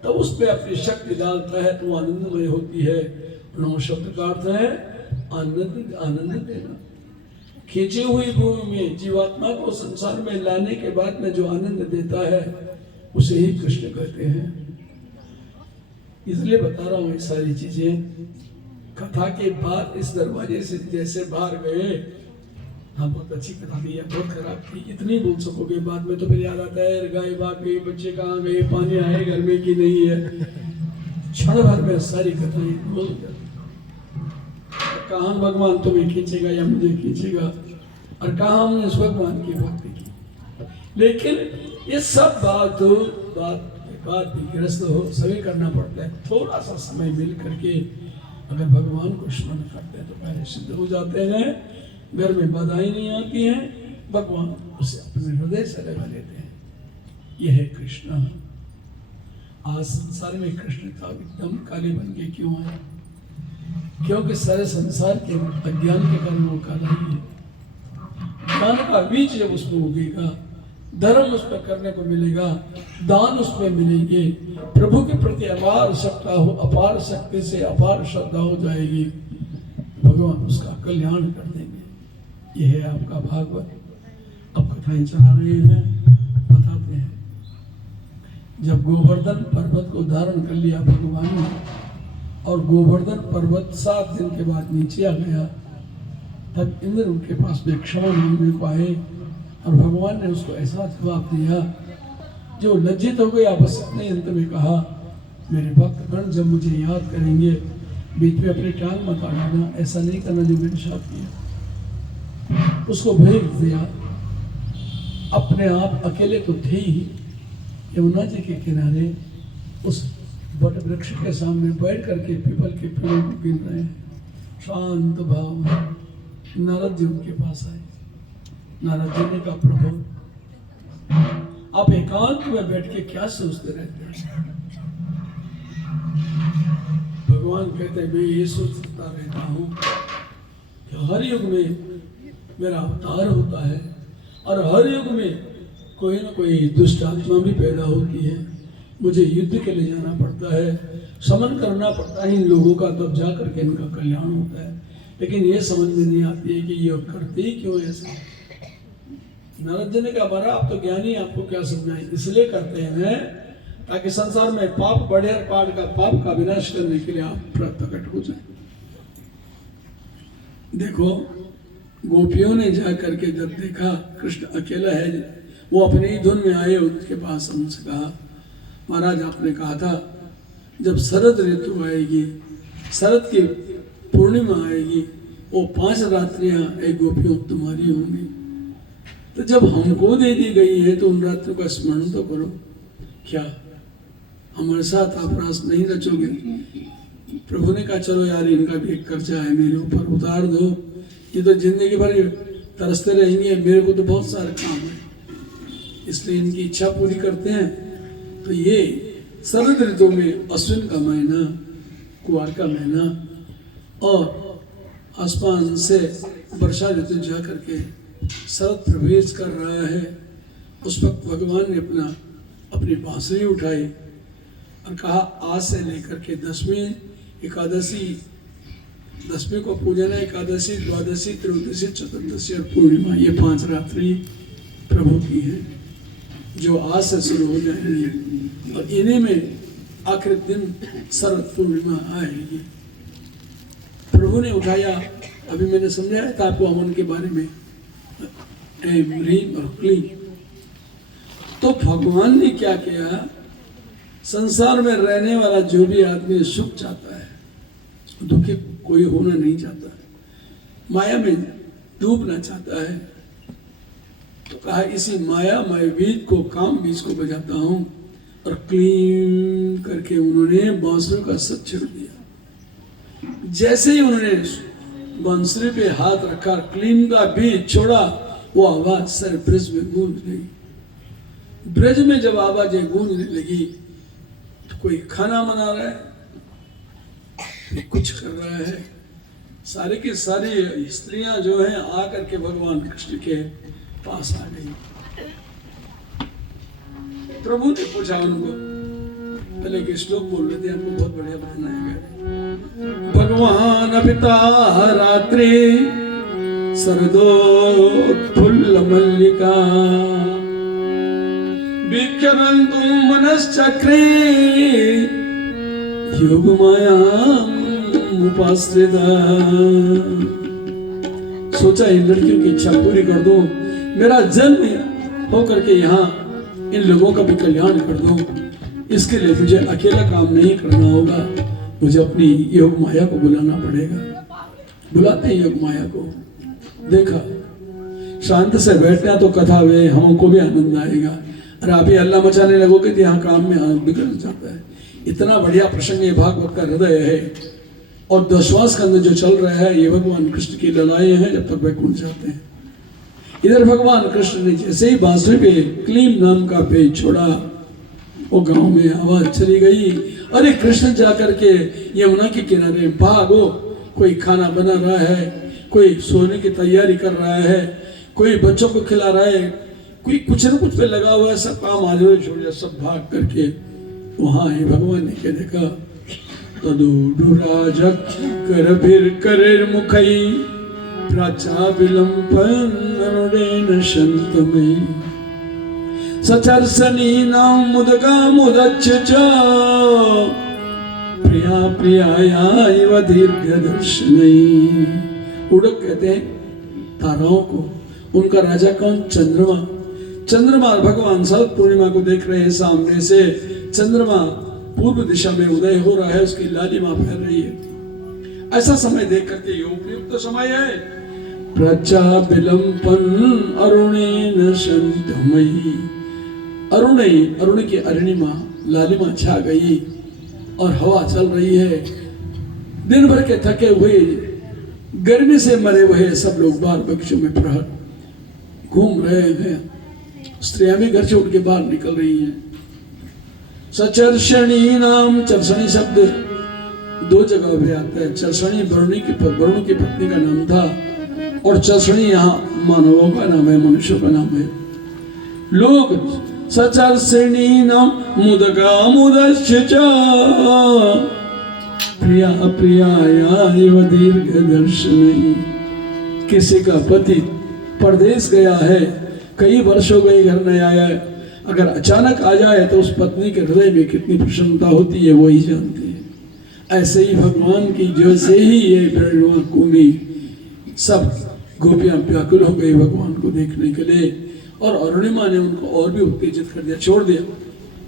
तो उस पर अपनी शक्ति डालता है तो आनंदमय होती है। नौ शब्द का अर्थ है आनंद देना। खींची हुई भूमि में जीवात्मा को संसार में लाने के बाद में जो आनंद देता है उसे ही कृष्ण कहते हैं। इसलिए बता रहा हूँ ये सारी चीजें। कथा के बाद इस दरवाजे से जैसे बाहर गए, हाँ बहुत अच्छी कथा थी, बहुत खराब थी, इतनी बोल सकोगे, बाद में तो फिर याद आता है गाय भाग गई, बच्चे कहाँ गए, पानी आए घर में कि नहीं है, क्षण भर में सारी कथाएं बोल कर। कहाँ भगवान तुम्हें खींचेगा या मुझे खींचेगा, और कहाँ हमने उस भगवान की भक्ति की। लेकिन ये सब बात भी ग्रस्त हो, सभी करना पड़ता है। थोड़ा सा समय मिल करके अगर भगवान को स्मरण करते हैं तो पहले सिद्ध हो जाते हैं, घर में बाधाएं नहीं आती हैं, भगवान उसे अपने हृदय से लगा लेते हैं। यह है कृष्ण। आज संसार में कृष्ण का एकदम काले बन के क्यों आए? क्योंकि सारे संसार के अज्ञान के कारण वो काला ही है। ज्ञान का बीज जब उसमें उगेगा, धर्म उस पर करने को मिलेगा, दान उसमें मिलेंगे, प्रभु के प्रति अपार शक्ति से अपार श्रद्धा हो जाएगी, भगवान उसका कल्याण कर देंगे। यह है आपका भागवत। अब कथाएं चला रहे हैं, बताते हैं। जब गोवर्धन पर्वत को धारण कर लिया भगवान ने, और गोवर्धन पर्वत 7 दिन के बाद नीचे आ गया, तब इंद्र उनके पास में क्षमा मांगने को आए, और भगवान ने उसको ऐसा जवाब दिया जो लज्जित हो गया। बस अपने अंत में कहा, मेरे भक्तगण जब मुझे याद करेंगे बीच में अपनी टांग मत अड़ाना, ऐसा नहीं करना जो मैंने शाप किया। उसको भेज दिया। अपने आप अकेले तो थे ही, यमुना जी के किनारे उस बट वृक्ष के सामने बैठ करके पीपल के पेड़ को गिन रहे हैं, शांत भाव में। नारद जी उनके पास आए। नारद जी ने कहा, प्रभु आप एकांत में बैठ के क्या सोचते रहते हैं? भगवान कहते हैं, मैं ये सोचता रहता हूँ कि हर युग में मेरा अवतार होता है और हर युग में कोई ना कोई दुष्ट आत्मा भी पैदा होती है। मुझे युद्ध के लिए जाना पड़ता है, समन करना पड़ता है इन लोगों का, तब जा करके इनका कल्याण होता है। लेकिन ये समझ में नहीं आती है कि ये करते ही क्यों ऐसा। नारद जी ने कहा, बड़ा आप तो ज्ञानी, आपको क्या समझाएं? इसलिए करते हैं ताकि संसार में पाप बढ़े और पाप का विनाश करने के लिए आप प्रकट हो जाए। देखो, गोपियों ने जा करके जब देखा कृष्ण अकेला है, वो अपनी ही धुन में आए, उसके पास उनसे कहा, महाराज आपने कहा था जब शरद ऋतु आएगी, शरद की पूर्णिमा आएगी, वो 5 रात्रियां एक गोपियों तुम्हारी होंगी। तो जब हमको दे दी गई है तो उन रात्रियों का स्मरण तो करो। क्या हमारे साथ आप रास नहीं रचोगे? प्रभु ने कहा, चलो यार, इनका भी एक कर्जा है, मेरे ऊपर उतार दो। ये तो जिंदगी भर तरसते रहेंगे, मेरे को तो बहुत सारे काम है, इसलिए इनकी इच्छा पूरी करते हैं। तो ये शरद ऋतु में अश्विन का महीना, कुआर का महीना और आसमान से वर्षा ऋतु जा करके शरद प्रवेश कर रहा है, उस वक्त भगवान ने अपनी बांसुरी उठाई और कहा, आज से लेकर के 10वीं एकादशी, 10वीं को पूजन है, एकादशी, द्वादशी, त्रयोदशी, चतुर्दशी और पूर्णिमा, ये 5 रात्रि प्रभु की है जो आज से शुरू हो जाएंगी और इन्हीं में आखिरी दिन शरद पूर्णिमा आएगी। प्रभु ने उठाया। अभी मैंने समझाया था आपको अमन के बारे में, एम, रीम और क्लीम। तो भगवान ने क्या किया, संसार में रहने वाला जो भी आदमी सुख चाहता है, दुखी कोई होना नहीं चाहता, माया में डूबना चाहता है, तो कहा इसी मायामय बीज को, काम बीज को बजाता हूं। और क्लीम करके उन्होंने बांसुरी का सत छिड़ दिया। जैसे ही उन्होंने बांसुरी पे हाथ रखा, क्लीम का बीज छोड़ा, वो आवाज सारे ब्रज में गूंज गई। ब्रज में जब आवाजें गूंजने लगी तो कोई खाना बना रहा है, कोई कुछ कर रहा है। सारे की सारी स्त्रियां जो हैं आकर के भगवान कृष्ण के पास आ गई। प्रभु ने पूछा उनको, पहले के श्लोक बोल रहे थे, आपको बहुत बढ़िया बताया। भगवान पिता रात्रि शरदोत्फुल्ल मल्लिका विचरन्तु मनश्चक्रे योगमायाम् उपाश्रिता। सोचा इन लड़कियों की इच्छा पूरी कर दूं, मेरा जन्म होकर के यहाँ इन लोगों का भी कल्याण कर दूं। इसके लिए मुझे अकेला काम नहीं करना होगा, मुझे अपनी योग माया को बुलाना पड़ेगा। बुलाते हैं योग माया को। देखा, शांत से बैठना तो कथा में हमको भी आनंद आएगा। अरे आप ये अल्लाह मचाने लगोगे तो यहाँ काम में बिगड़ जाता है। इतना बढ़िया प्रसंग ये भागवत का हृदय है। और 10वां स्कंद जो चल रहा है, ये भगवान कृष्ण की लड़ाई है जब तक वैकुंठ जाते हैं। इधर भगवान कृष्ण ने जैसे ही बांसुरी पे क्लीम नाम का पेज छोड़ा, वो गांव में आवाज चली गई, अरे कृष्ण जाकर के यमुना के किनारे भागो, कोई खाना बना रहा है, कोई सोने की तैयारी कर रहा है, कोई बच्चों को खिला रहा है, कोई कुछ न कुछ पे लगा हुआ है, सब काम आज छोड़ दिया, सब भाग करके वहां है। भगवान ने क्या देखा, तदुराजक कर फिर करे मुखई प्राचा विलंपन अनुरेण शंतमयी सचर्सनी नाम मुदगा मुदच्च प्रिया प्रियाया इव दीर्घ दर्शनई। उड़क कहते हैं ताराओं को। उनका राजा कौन? चंद्रमा। चंद्रमा भगवान शरद पूर्णिमा को देख रहे हैं। सामने से चंद्रमा पूर्व दिशा में उदय हो रहा है, उसकी लालिमा फैल रही है। ऐसा समय देख करके ये उपयुक्त समय है। प्रचाबिलंपन अरुणेन शंतमयी। अरुण की अरुणिमा लालिमा छा गई और हवा चल रही है। दिन भर के थके हुए, गर्मी से मरे हुए सब लोग बाहर बगीचों में प्रहर घूम रहे हैं। स्त्रियां भी घर छोड़ के बाहर निकल रही हैं। सचर्षणी नाम, चर्षणी शब्द दो जगह पे आता है। चर्षणी वरुण की पत्नी का नाम था और चर्षणी यहाँ मानवों का नाम है, मनुष्यों का नाम है। लोग सचर्षणी नाम मुदगा मुदश्च प्रिया प्रियाया इव दीर्घ दर्शनी। किसी का पति परदेश गया है, कई वर्षों गए, घर नहीं आया, अगर अचानक आ जाए तो उस पत्नी के हृदय में कितनी प्रसन्नता होती है वही जानते हैं। ऐसे ही भगवान की जैसे ही ये बिरलुआ कुमी सब गोपियां व्याकुल हो गई भगवान को देखने के लिए। और अरुणिमा ने उनको और भी उत्तेजित कर दिया, छोड़ दिया,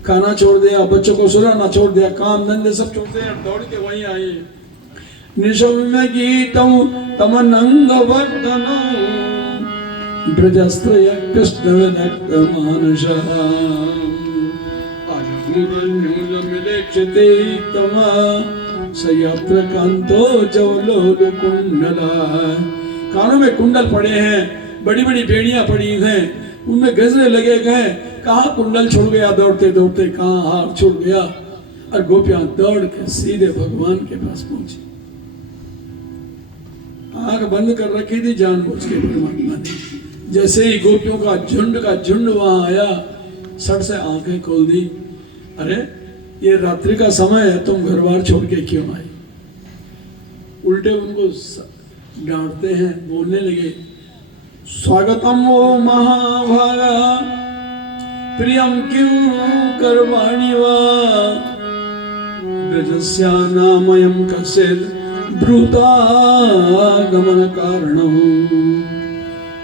खाना छोड़ दिया, बच्चों को सुलाना छोड़ दिया, काम धंधे सब छोड़ दिया, दौड़ के वहीं आई। निशम्य गीतम तमनंग वर्धनम ब्रजस्त्रय कृष्ण विनक्त मानसः आजमुरन्युलमिलेक्षते तमा सयत्र कांतो जवलोल कुंडला। कानों में कुंडल पड़े हैं, बड़ी बड़ी बेड़ियां पड़ी हैं, उनमें गजरे लगे गए। कहाँ कुंडल छुड़ गया दौड़ते दौड़ते, कहाँ हार छुड़ गया। और गोपियां दौड़ के सीधे भगवान के पास पहुंची। आंख बंद कर रखी थी जानबूझ के परमात्मा ने। जैसे ही गोपियों का झुंड वहां आया, सट से आंखें खोल दी। अरे ये रात्रि का समय है, तुम घर बार छोड़ के क्यों आए? उल्टे उनको डांटते हैं, बोलने लगे, स्वागतम वो महाभागा प्रियम क्यों करवाणी वा ब्रजस्या नामयम कसेल ब्रूता गमन कारणम।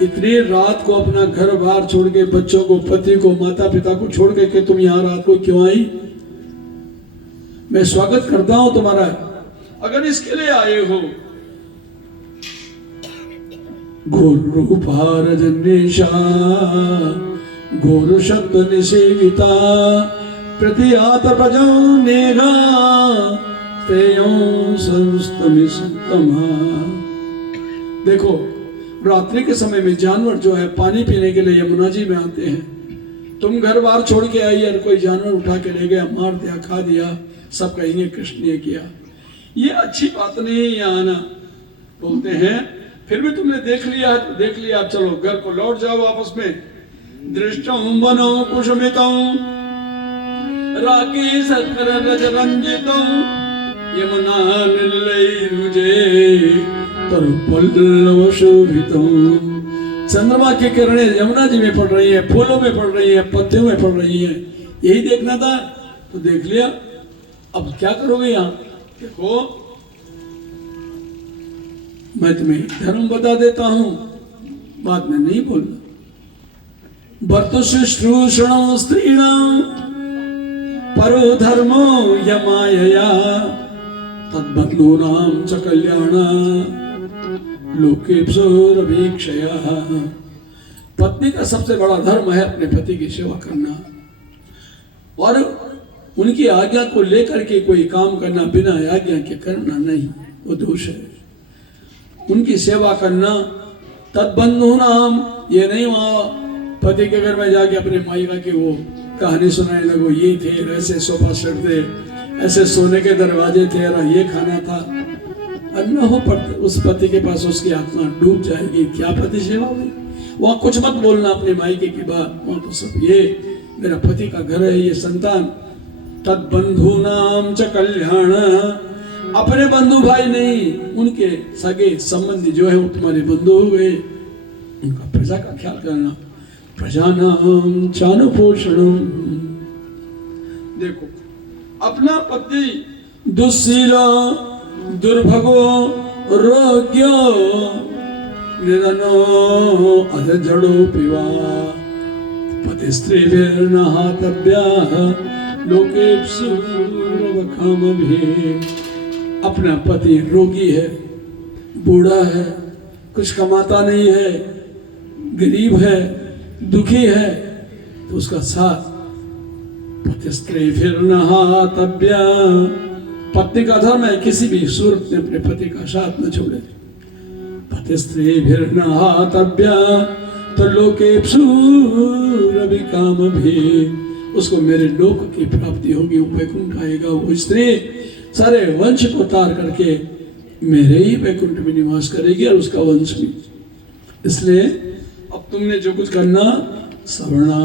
इतनी रात को अपना घर बार छोड़ के, बच्चों को, पति को, माता पिता को छोड़ के तुम यहाँ रात को क्यों आई? मैं स्वागत करता हूं तुम्हारा, अगर इसके लिए आए हो। घोर रूपारजन्येशा घोर शब्द निसेविता प्रतियात प्रजानेगा तेयों संस्तमिस्तमा। देखो, रात्रि के समय में जानवर जो है पानी पीने के लिए यमुना जी में आते हैं। तुम घर बार छोड़ के आई और कोई जानवर उठा के ले गया, मार दिया, खा दिया, सब कहेंगे कृष्ण ने किया। ये अच्छी बात नहीं है यहाँ आना। बोलते हैं फिर भी तुमने देख लिया है तो देख लिया, अब चलो घर को लौट जाओ वापस में। दृष्टम वनो कुसुमितम राकी सकर रज रंजितम यमुना निलयनुजे तरुपल्लव शोभितम। चंद्रमा की किरणें यमुना जी में पड़ रही है, फूलों में पड़ रही है, पत्तियों में पड़ रही है। यही देखना था तो देख लिया, अब क्या करोगे यहाँ? देखो, मैं तुम्हें धर्म बता देता हूं, बाद में नहीं बोलना। भर्तुशुश्रूषणो स्त्रीणां परो धर्मो यमायया तद्बन्धूनां च कल्याणा लोकेप्सोरवीक्षया। पत्नी का सबसे बड़ा धर्म है अपने पति की सेवा करना और उनकी आज्ञा को लेकर के कोई काम करना बिना आज्ञा के करना नहीं, वो दोष है। उनकी सेवा करना। तद्बंधु नाम, ये नहीं वहां पति के घर में जाके अपने मायका की वो कहानी सुनाने लगो, ये थे, ऐसे सोफा सेट थे, ऐसे सोने के दरवाजे थे, ये खाना था। अन्न हो पर उस पति के पास उसकी आत्मा डूब जाएगी। क्या पति सेवा हुई? वहां कुछ मत बोलना अपने मायके की बात, वहां तो सब ये मेरा पति का घर है, ये संतान। तद्बंधु नाम च कल्याण, अपने बंधु भाई नहीं, उनके सगे संबंधी जो है वो तुम्हारे बंधु हो गए, उनका प्रजा का ख्याल करना। प्रजानाम चानुपोषणम। देखो, अपना पति दुस्सीला दुर्भगो रोग्यो निधनो अध जड़ो पिवा पति स्त्री हातव्या लोकेप्सु रवखाम भी। अपना पति रोगी है, बूढ़ा है, कुछ कमाता नहीं है, गरीब है, दुखी है, तो उसका साथ पतिस्त्री फिर नहातव्य, पत्नी का धर्म है किसी भी सूरत में अपने पति का साथ न छोड़े। पतिस्त्री फिर नहातव्य तो लोके रवि काम भी, उसको मेरे लोक की प्राप्ति होगी, वो वैकुंठ आएगा। वो स्त्री सारे वंश को तार करके मेरे ही वैकुंठ में निवास करेगी और उसका वंश भी। इसलिए अब तुमने जो कुछ करना, श्रवणा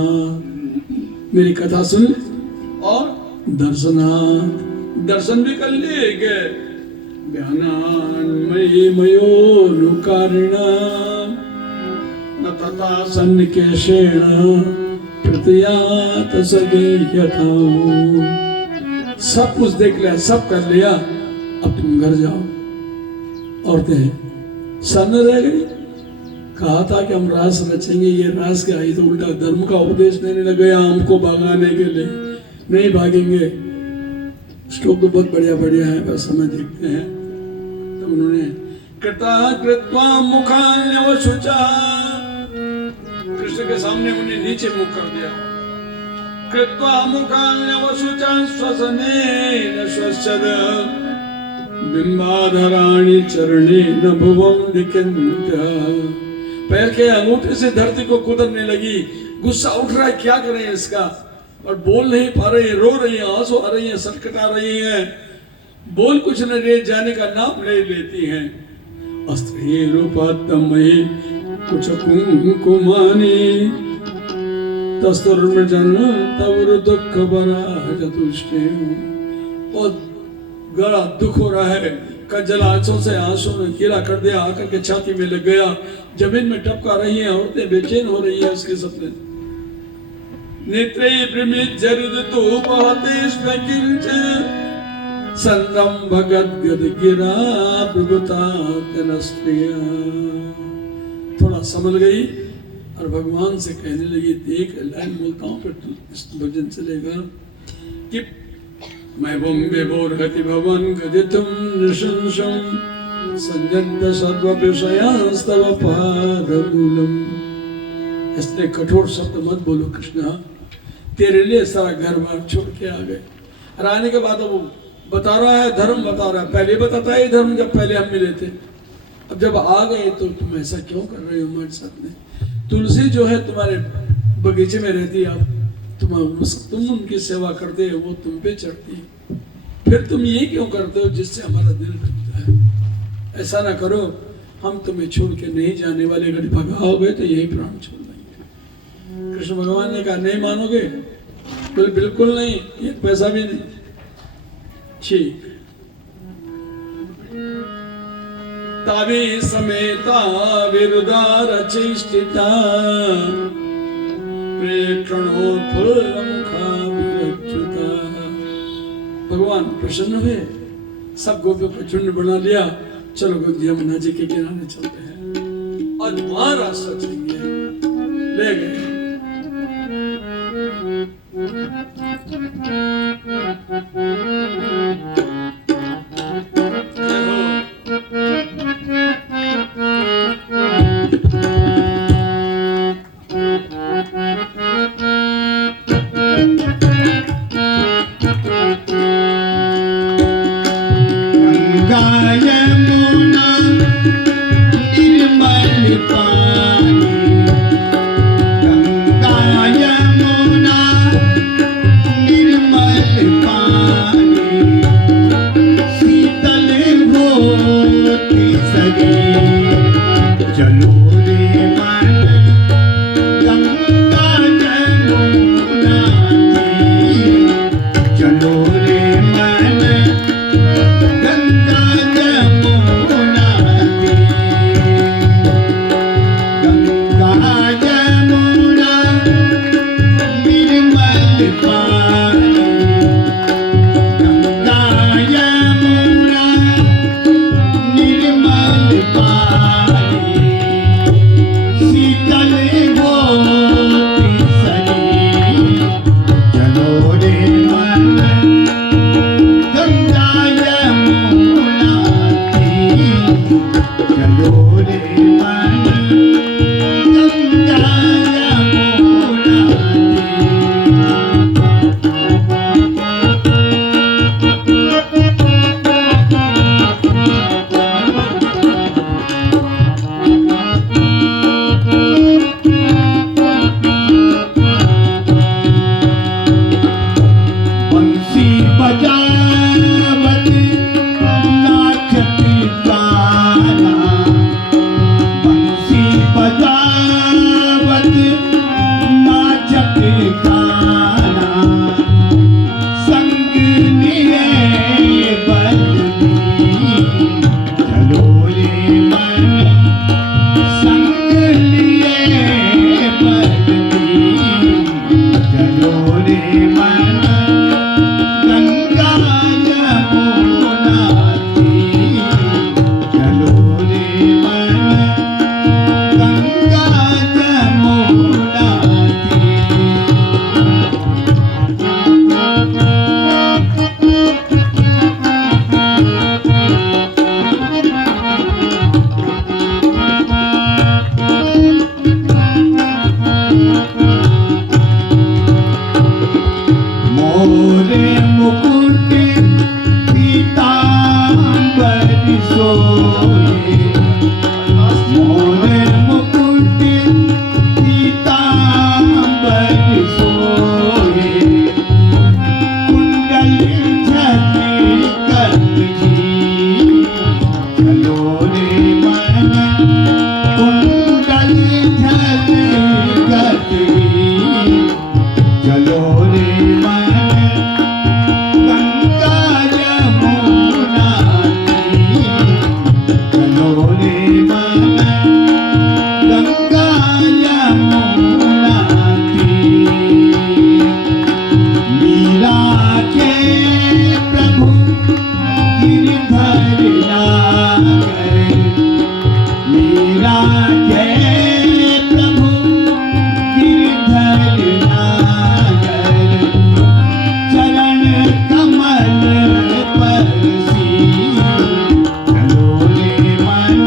मेरी कथा सुन और दर्शना, दर्शन भी कर लेंगे। ज्ञानान्मयी मयोनुकारिणा न तथा सन्निकेशेण प्रत्यात सगेयता। सब कुछ देख लिया, सब कर लिया, अब तुम घर जाओ। औरतें सन रह गई। कहा था कि हम रास रचेंगे, ये रास क्या, ये तो उल्टा धर्म का उपदेश देने लग गया हमको भगाने के लिए। नहीं भागेंगे। श्लोक तो बहुत बढ़िया बढ़िया है, बस हमें देखते हैं। तो उन्होंने कृता कृत्वा मुखान्यवशुचा, कृष्ण के सामने उन्हें नीचे मुख कर दिया। कृत्वा मुखान्यवशुचा श्वसनेन श्वसद बिंबाधराणि चरणे न भुवं लिखन्त्या। पैर के अंगूठे से धरती को कुतरने लगी। गुस्सा उठ रहा है, क्या करें इसका, और बोल नहीं पा रही, रो रही है, आंसू आ रही है, सटकटा रही है, बोल कुछ न रहे, जाने का नाम ले लेती हैं। अस्त्री रूपात्मयी कुछ कुंकुमानी तस्तुर्मजन तवर दुख बरा चतुष्टे। और गला दुख हो रहा है, कजल आंसू से आंसू ने कीड़ा कर दिया, आकर के छाती में लग गया, जमीन में टपका रही हैं, औरतें बेचैन हो रही है उसके सपने। नेत्रे प्रमित जरुदतो बहते स्पकिंच संदम भगत गद गिरा प्रभुता तनस्त्रिया। थोड़ा समझ गई और भगवान से कहने लगी, देख लाइन बोलता हूँ फिर तू इस भजन चलेगा कि मैं विभोर्हति भवन गदितुम नृशंसं संजन्त सर्व विषयांस्तव पादमूलम। इसलिए कठोर शब्द मत बोलो कृष्णा, तेरे लिए सारा घर बार छोड़ के आ गए। और आने के बाद वो बता रहा है, धर्म बता रहा है। पहले बताता है धर्म जब पहले हम मिले थे, अब जब आ गए तो तुम ऐसा क्यों कर रहे हो हमारे साथ में। तुलसी जो है तुम्हारे बगीचे में रहती है, तुम उनकी सेवा करते हो, वो तुम पे चढ़ती है, फिर तुम ये क्यों करते हो जिससे हमारा दिल टूटता है। ऐसा ना करो, हम तुम्हें छोड़ के नहीं जाने वाले, अगर भगाओगे तो यही प्राण छोड़ देंगे। कृष्ण भगवान ने कहा नहीं मानोगे, बोले बिल्कुल नहीं, एक पैसा भी नहीं। ठीक, तावी समेता विरुदार चेष्टिता भगवान प्रसन्न हुए, सब गोपियों को झुंड बना लिया। चलो यमुना जी के किनारे चलते हैं, आज वहां रास्ता चलेंगे। ले गए। चलो रे मन गंगा जमुना मोर मुकुट पीतांबर सोहे कुंडल झलकत जी चलो रे मन कुंडल झलकत जी चलो रे मन गंगा यमुना तीर चलो रे मन गंगा यमुना तीर मीरा के प्रभु गिरधर नागर मीरा के प्रभु गिरधर नागर चरण कमल पर चलो रे मन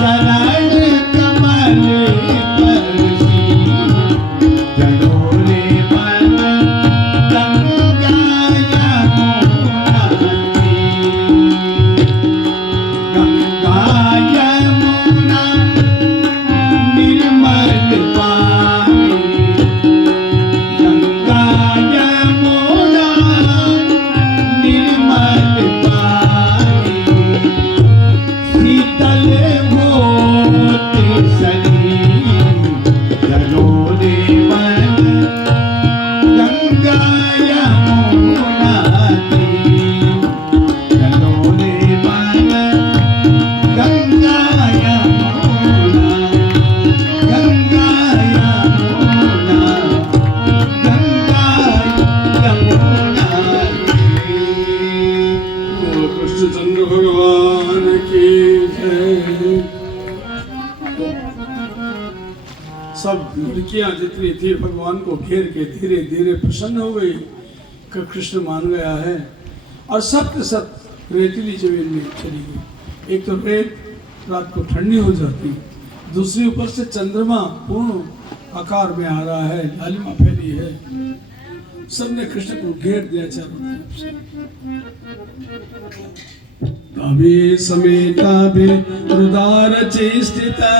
चरण कमल पर चलो रे मन गंगा यमुना तीर गंगा यमुना निर्मल पानी गंगा यमुना निर्मल पानी शीतल होत शरीर चलो रे मन गंगा यमुना तीर चलो रे मन गंगा यमुना गंगा यमुना गंगा यमुना तीर। बोलो कृष्णचंद्र भगवान की जय। सब लड़कियां जितनी थी भगवान को घेर के धीरे धीरे प्रसन्न हो गई कि कृष्ण मान गया है, और सब के सब रेतीली जमीन में चली गई। एक तो रेत रात को ठंडी हो जाती, दूसरी ऊपर से चंद्रमा पूर्ण आकार में आ रहा है, लालिमा फैली है। सबने कृष्ण को घेर दिया चारों तरफ से। ताभि समेताभि रुदार चेष्टिता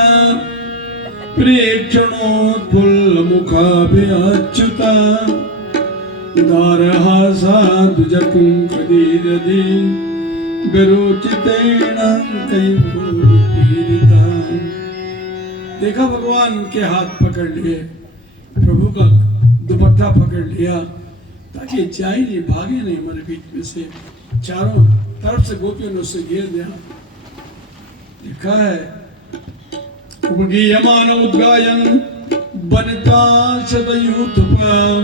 प्रेक्षणोत्फुल्लमुखाभि अच्युता उदारहासा द्विजकुं कदीरदि विरोचितेन कैर्भूरिपीडिता। देखा भगवान के हाथ पकड़ लिए, प्रभु का दुपट्टा पकड़ लिया ताकि जाए नहीं, भागे नहीं हमारे बीच में से। चारों तरफ से गोपियों ने उसे घेर दिया। लिखा है उपगीयमान उद्गायन बनता शतयूथपम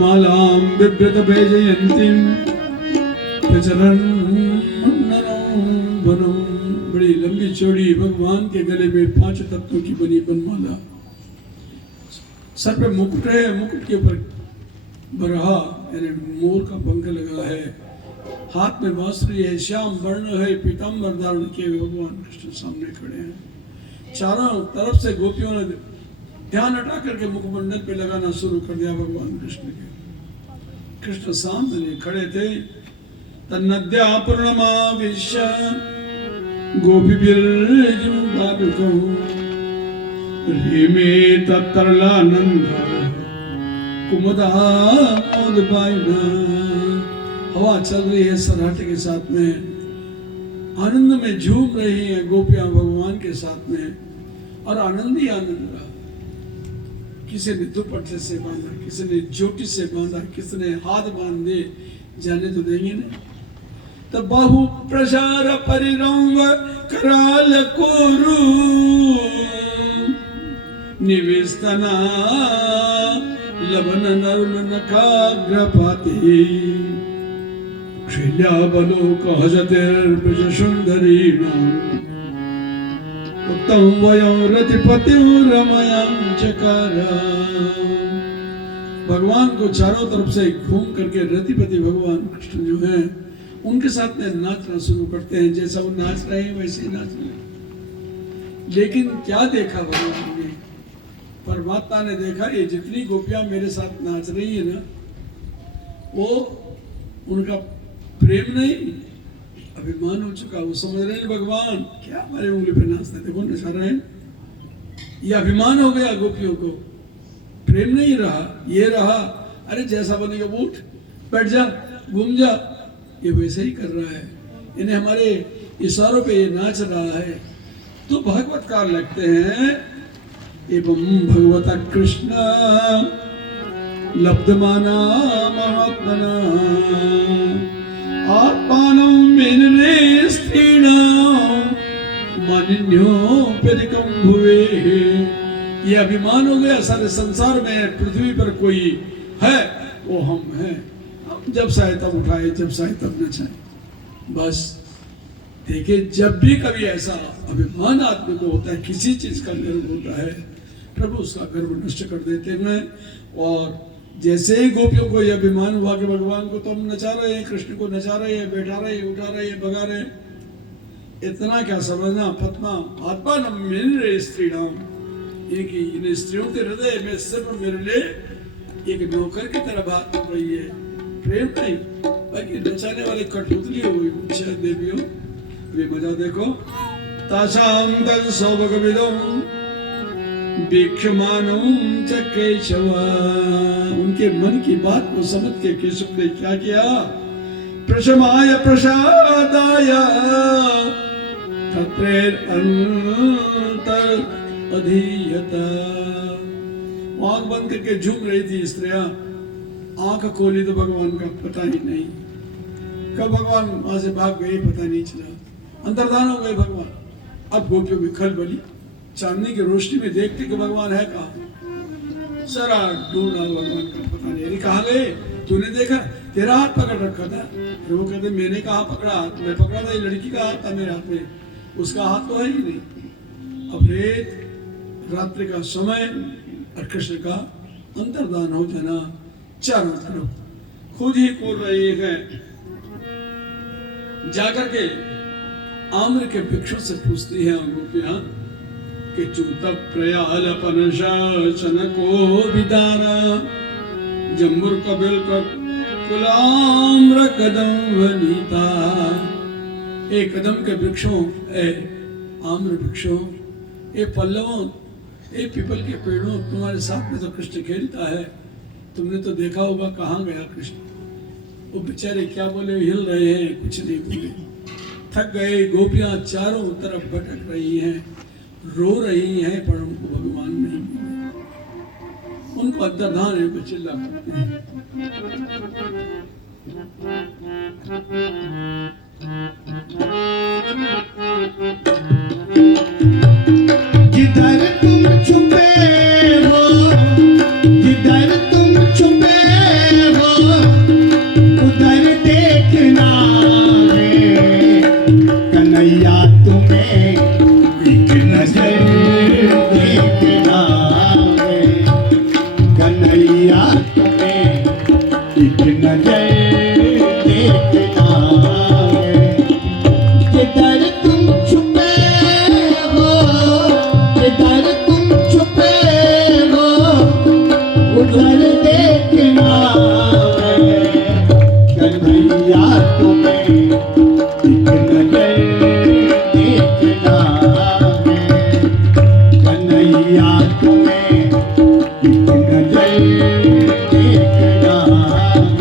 मालां बिभ्रत भेजयन्तीं प्रचरन् मन्ननं वनं। बड़ी लंबी चौड़ी भगवान के गले में 5 तत्वों की बनी बनमाला, सर पे मुकुट है, मुकुट के ऊपर बरहा यानी मोर का पंख लगा है, हाथ में बांसुरी है, श्याम वर्ण है, पीताम्बर धारण किए भगवान कृष्ण सामने खड़े हैं। चारों तरफ से गोपियों ने ध्यान हटा करके मुखमंडल पे लगाना शुरू कर दिया भगवान कृष्ण के। कृष्ण सामने खड़े थे। तन्नद्या पूर्णमाविश्य गोपीभिर्जिह्वाभिको रेमे तत्तरलानंद कुमुदामोदपायिना। हवा चल रही है सराहटे के साथ में, आनंद में झूम रही हैं गोपियां भगवान के साथ में, और आनंद ही आनंद रहा। किसी ने दुपट्टे से बांधा, किसी ने चोटी से बांधा, किसी ने हाथ बांधे, जाने तो देंगे नहीं। तब बाहु प्रसार परिरंग कराल कोरु निवेस्तना लवन नरुल नखाग्रपाति शैल्यावलोक हजतिर्ब्रज सुंदरीणाम् उत्तम वयं रतिपतिं रमयां चकार। भगवान को चारों तरफ से घूम करके रतिपति भगवान कृष्ण जो हैं उनके साथ में नाचना शुरू करते हैं। जैसा वो नाच रहे हैं वैसे ही नाच रहे हैं। लेकिन क्या देखा भगवान ने, परमात्मा ने देखा ये जितनी गोपियां मेरे साथ नाच रही है ना, वो उनका प्रेम नहीं, अभिमान हो चुका, वो समझ रहे हैं भगवान क्या हमारे उंगली पे नाचते, देखो नचा रहे हैं। ये अभिमान हो गया गोपियों को, प्रेम नहीं रहा, ये रहा अरे जैसा बनेगा उठ बैठ जा घूम जा, ये वैसे ही कर रहा है, इन्हें हमारे इशारों पे ये नाच रहा है। तो भागवतकार लगते हैं एवं भगवता कृष्ण लब्धमाना महात्मना आत्मानं मेनने स्त्रीणां मानिन्योऽप्यधिकं भुवे। ये अभिमान हो गया सारे संसार में, पृथ्वी पर कोई है वो हम हैं, हम जब चाहे तब उठाए, जब चाहे तब नचाए। बस देखिए जब भी कभी ऐसा अभिमान आदमी को होता है, किसी चीज का गर्व होता है, प्रभु उसका गर्व नष्ट कर देते हैं। और जैसे ही गोपियों को यह अभिमान हुआ कि भगवान को तो हम नचा रहे हैं, कृष्ण को नचा रहे हैं, बैठा रहे हैं, उठा रहे हैं, भगा रहे हैं, इतना क्या समझना पत्मा आत्मा न मिल रहे स्त्री नाम, एक इन स्त्रियों के हृदय में सिर्फ मेरे लिए एक नौकर की तरह बात हो रही है, प्रेम नहीं, बाकी नचाने वाली कठपुतली हो गई मुझे देवियों। वे मजा देखो, ताशाम तल सौभगविदम वीक्षमानम च केशव, उनके मन की बात को समझ के केशव ने क्या किया, प्रशमाय प्रसादाय तत्रेर अंतर अधीयता। आंख बंद करके झूम रही थी स्त्रियां, आंख खोली तो भगवान का पता ही नहीं, कब भगवान वहां से भाग गए पता नहीं चला, अंतर्धान हो गए भगवान। अब गोपियों में खलबली, चांदनी की रोशनी में देखते कि भगवान है कहाँ, सारा ढूंढा भगवान का पता नहीं। अरे कहाँ गए, तूने देखा, तेरा हाथ पकड़ रखा था। फिर वो कहते मैंने कहाँ पकड़ा हाथ, मैं पकड़ा था, ये लड़की का हाथ था मेरे हाथ में, उसका हाथ तो है ही नहीं। अब रेत रात्रि का समय और कृष्ण का अंतर्धान हो जाना, चारों तरफ खुद ही खोल रही है। जाकर के आम्र के वृक्षों से पूछती है गोपियां कि चूत प्रयाल पनशासन को विदारा जम्बुर कबिल कुलाम्र कदम वनीता। एक कदम के वृक्षों, ए आम्र वृक्षों, ए पल्लवों, ए पीपल के पेड़ों, तुम्हारे साथ में तो कृष्ण खेलता है, तुमने तो देखा होगा कहाँ गया कृष्ण। वो बेचारे क्या बोले, हिल रहे हैं, कुछ नहीं बोले, थक गए। गोपियां चारों तरफ भटक रही हैं, रो रही हैं, पर उनको भगवान नहीं मिले, उनको अंतर्धान है, वो चिल्ला पड़ते हैं। जिधर तुम छुपे हो, जिधर तुम छुपे हो, उधर देखना है कन्हैया तुम्हें एक नजर देखना है, कन्हैया तुम्हें एक नजर देखना है। जिधर तुम छुपे हो, जिधर तुम छुपे हो, उधर देखना है कन्हैया तुम्हें एक नजर देखना है, कन्हैया तुम्हें एक नजर देखना है।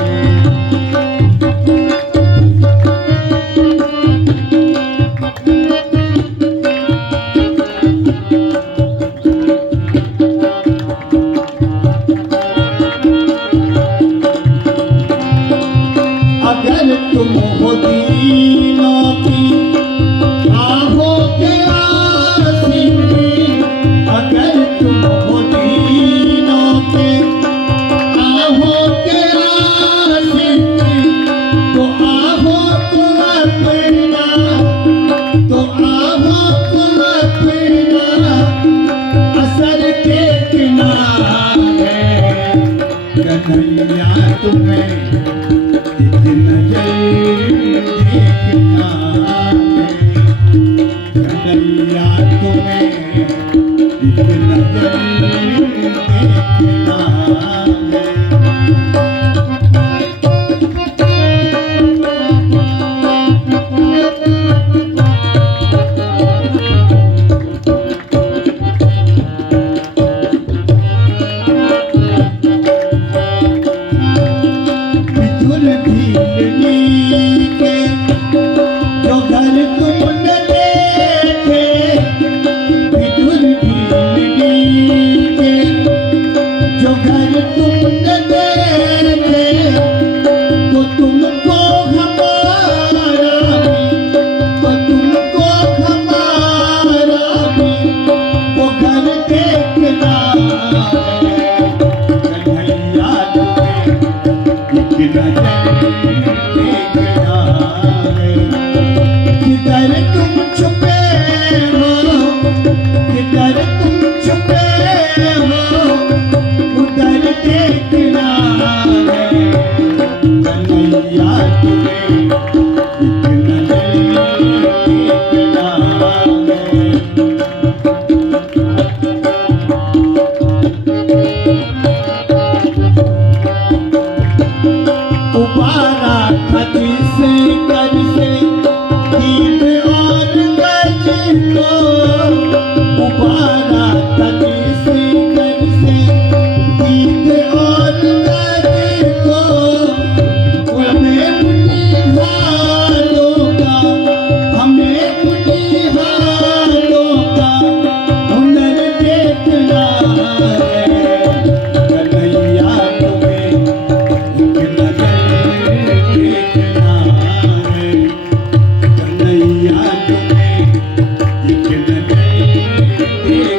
तुम्हें एक नजर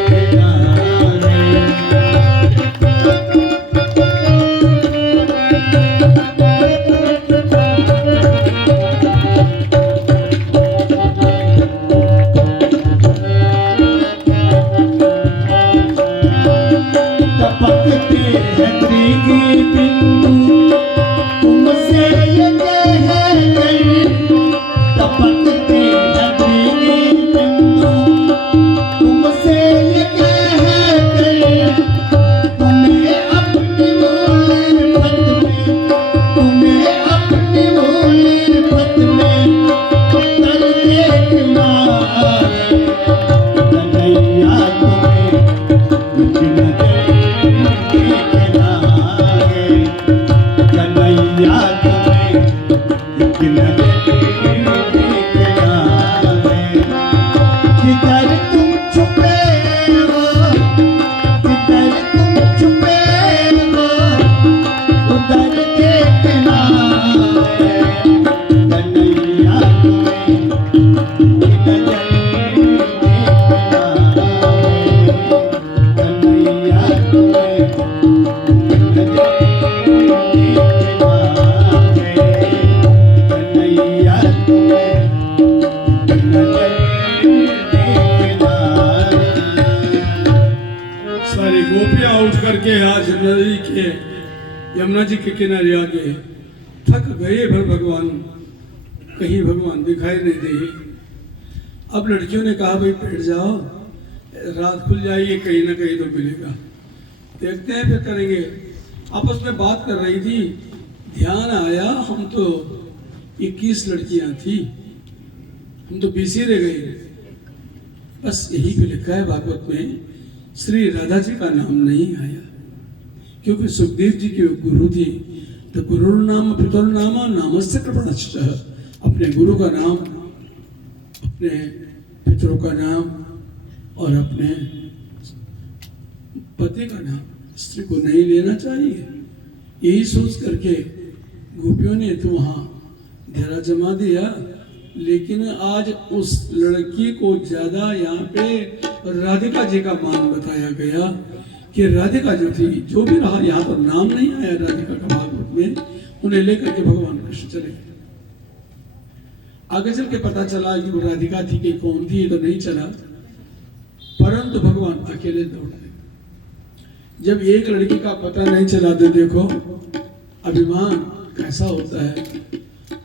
देखना टपकते हैं भीगी बिंदु तुमसे ये कह गई टपकते हैं भीगी बिंदु तुमसे ये कह गई तुम्हें अपनी मुल्फत में तुम्हें अपनी मुल्फत में तर देखना कन्हैया तुम्हें एक नजर देखना है कन्हैया तुम्हें एक नजर देखना है किधर तुम छुपे हो किधर तुम छुपे हो उधर देखना है कन्हैया तुम्हें एक नजर देखना है कन्हैया तुम्हें एक नजर देखना है कन्हैया तुम्हें एक नजर देखना सारी गोपियां उठ करके आज यमुना जी के किनारे आ गए। थक गए पर भगवान कहीं भगवान दिखाई नहीं दे। अब लड़कियों ने कहा भाई बैठ जाओ, रात खुल जाएगी कहीं ना कहीं तो मिलेगा, देखते हैं फिर करेंगे। आपस में बात कर रही थी, ध्यान आया हम तो 21 लड़कियां थी, हम तो 20 ही रह गए। बस यही पे लिखा है भागवत में, श्री राधा जी का नाम नहीं आया क्योंकि सुखदेव जी के गुरु थी। तो गुरु नाम पितुर नाम नामस्य कृपणश्च, अपने गुरु का नाम, अपने पितरों का नाम और अपने पति का नाम स्त्री को नहीं लेना चाहिए। यही सोच करके गोपियों ने तो वहां घेरा जमा दिया। लेकिन आज उस लड़की को ज्यादा यहाँ पे राधिका जी का मान बताया गया कि राधिका जो थी, जो भी रहा, यहाँ पर नाम नहीं आया राधिका का भागवत में, उन्हें लेकर के भगवान कृष्ण चले गए। आगे चल के पता चला कि वो राधिका थी कि कौन थी, ये तो नहीं चला, परंतु भगवान अकेले दौड़े। जब एक लड़की का पता नहीं चला तो देखो अभिमान कैसा होता है।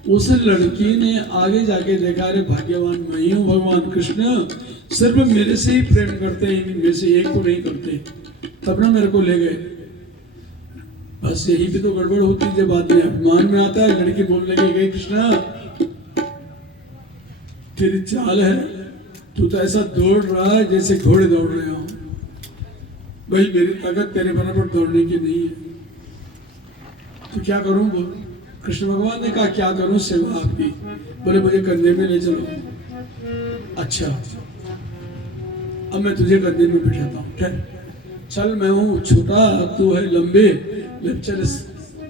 उस लड़की ने आगे जाके देखा, अरे भाग्यवान मैं ही हूं, भगवान कृष्ण सिर्फ मेरे से ही प्रेम करते हैं, मेरे से एक को नहीं करते, तब ना मेरे को ले गए। बस यही भी तो गड़बड़ होती है जब आदमी अभिमान में आता है। लड़की बोलने लगी, गई कृष्णा तेरी चाल है, तू तो ऐसा दौड़ रहा है जैसे घोड़े दौड़ रहे हो। भाई मेरी ताकत तेरे बराबर दौड़ने की नहीं है, तो क्या करूं? बोल। कृष्ण भगवान ने कहा क्या करूं सेवा आपकी? बोले मुझे कंधे में ले चलो। अच्छा अब मैं तुझे कंधे में बिठाता हूँ, चल मैं हूँ छोटा, तू है लंबे, चल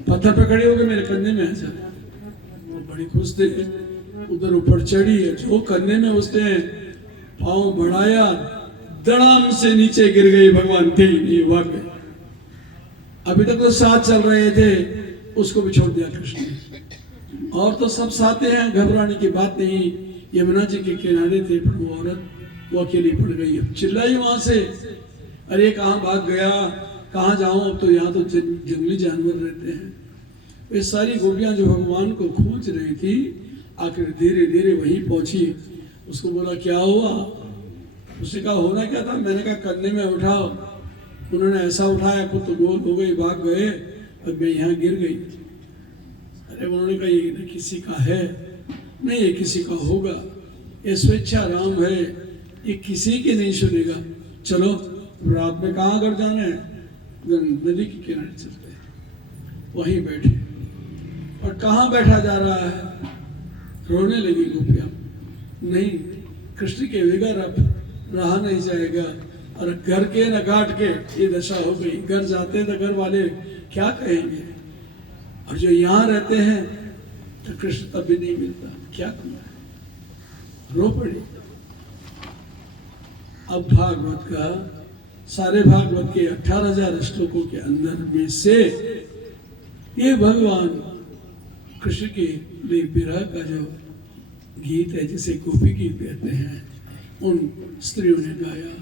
पत्थर पे खड़े हो गए मेरे कंधे में आ जा। वो बड़ी खुश थे, उधर ऊपर चढ़ी, जो कंधे में उसने पाँव बढ़ाया, धड़ाम से नीचे गिर गई। भगवान थे ही नहीं, भाग गए। अभी तक तो साथ चल रहे थे, उसको भी छोड़ दिया कृष्ण ने। और तो सब साथ हैं, घबराने की बात नहीं। यमुना जी के किनारे थे, पर वो औरत वो अकेली पड़ गई। अब चिल्लाई वहां से, अरे कहाँ भाग गया, कहाँ जाऊं, अब तो यहाँ तो जंगली जानवर रहते हैं। वे सारी गोपियां जो भगवान को खोज रही थी, आखिर धीरे धीरे वहीं पहुंची। उसको बोला क्या हुआ? उसने कहा होना क्या था? मैंने कहा कंधे में उठाओ। उन्होंने ऐसा उठाया, खुद तो गोल हो गई, भाग गए, अब मैं यहाँ गिर गई। अरे उन्होंने कहा ये न किसी का है, नहीं ये किसी का होगा, ये स्वेच्छा राम है, ये किसी की नहीं सुनेगा। चलो रात में कहाँ घर जाना है? नदी के किनारे चलते हैं। वहीं बैठे, और कहाँ बैठा जा रहा है? रोने लगी गोपियां। नहीं, कृष्ण के बगैर अब रहा नहीं जाएगा। और घर के न घाट के ये दशा हो गई। घर जाते तो घर वाले क्या कहेंगे, और जो यहाँ रहते हैं तो कृष्ण तब भी नहीं मिलता, क्या करना है? रो पड़ी। अब भागवत का सारे भागवत के 18,000 श्लोकों के अंदर में से ये भगवान कृष्ण के लिए विरह का जो गीत है, जिसे गोपी गीत कहते हैं, उन स्त्रियों ने गाया।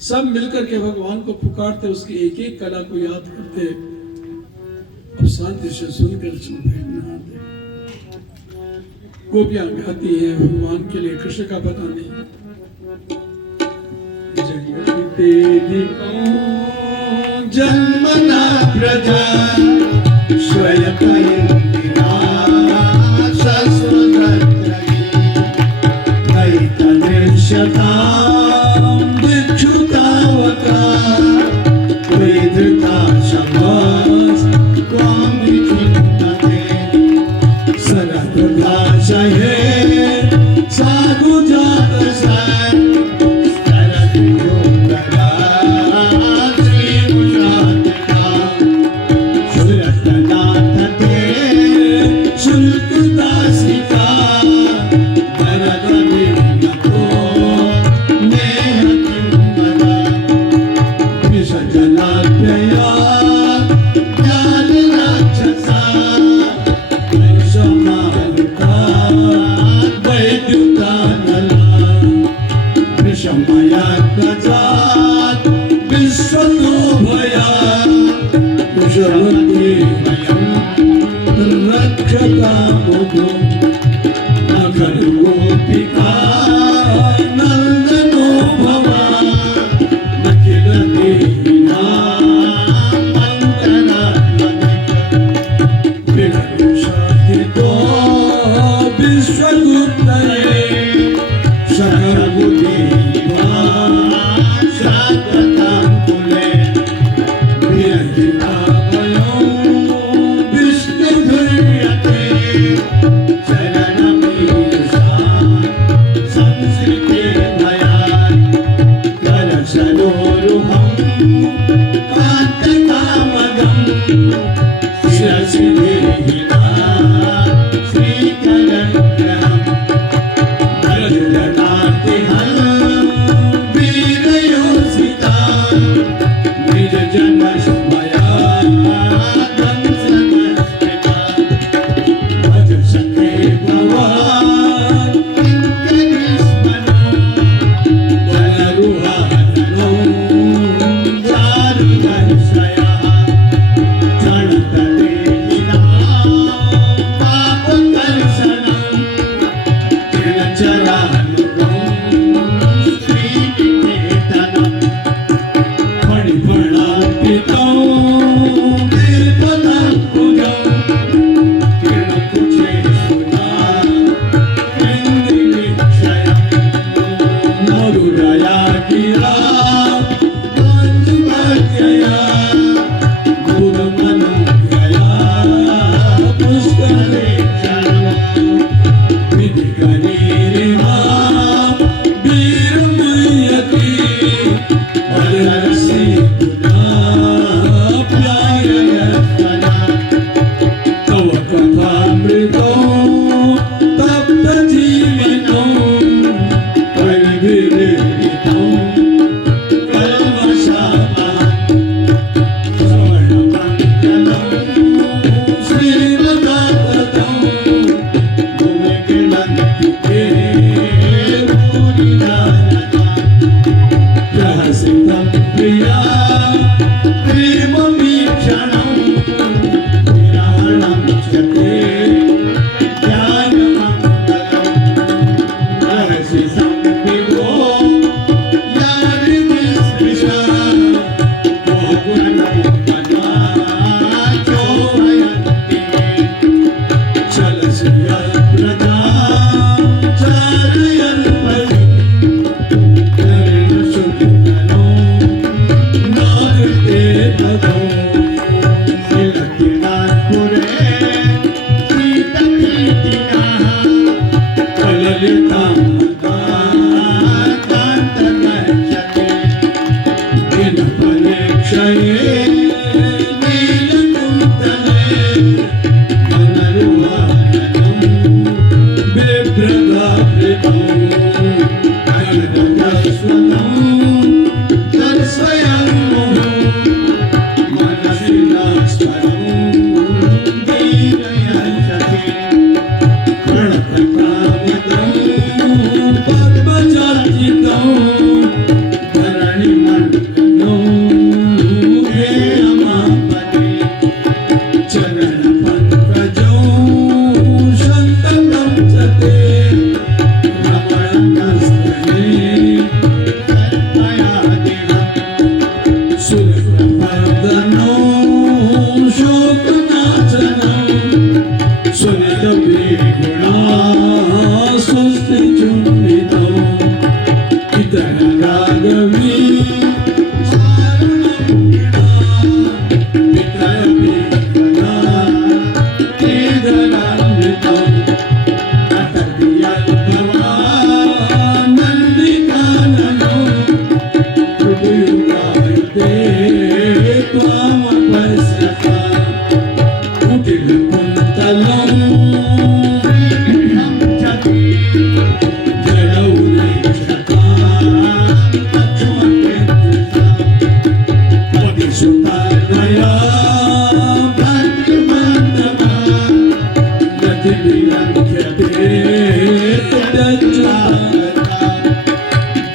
सब मिलकर के भगवान को पुकारते, उसकी एक एक कला को याद करते। अब शांति से सुनकर चुप बैठना आते। गोपियां गाती हैं भगवान के लिए, कृष्ण का पता नहीं। जन्मना प्रजा स्वयं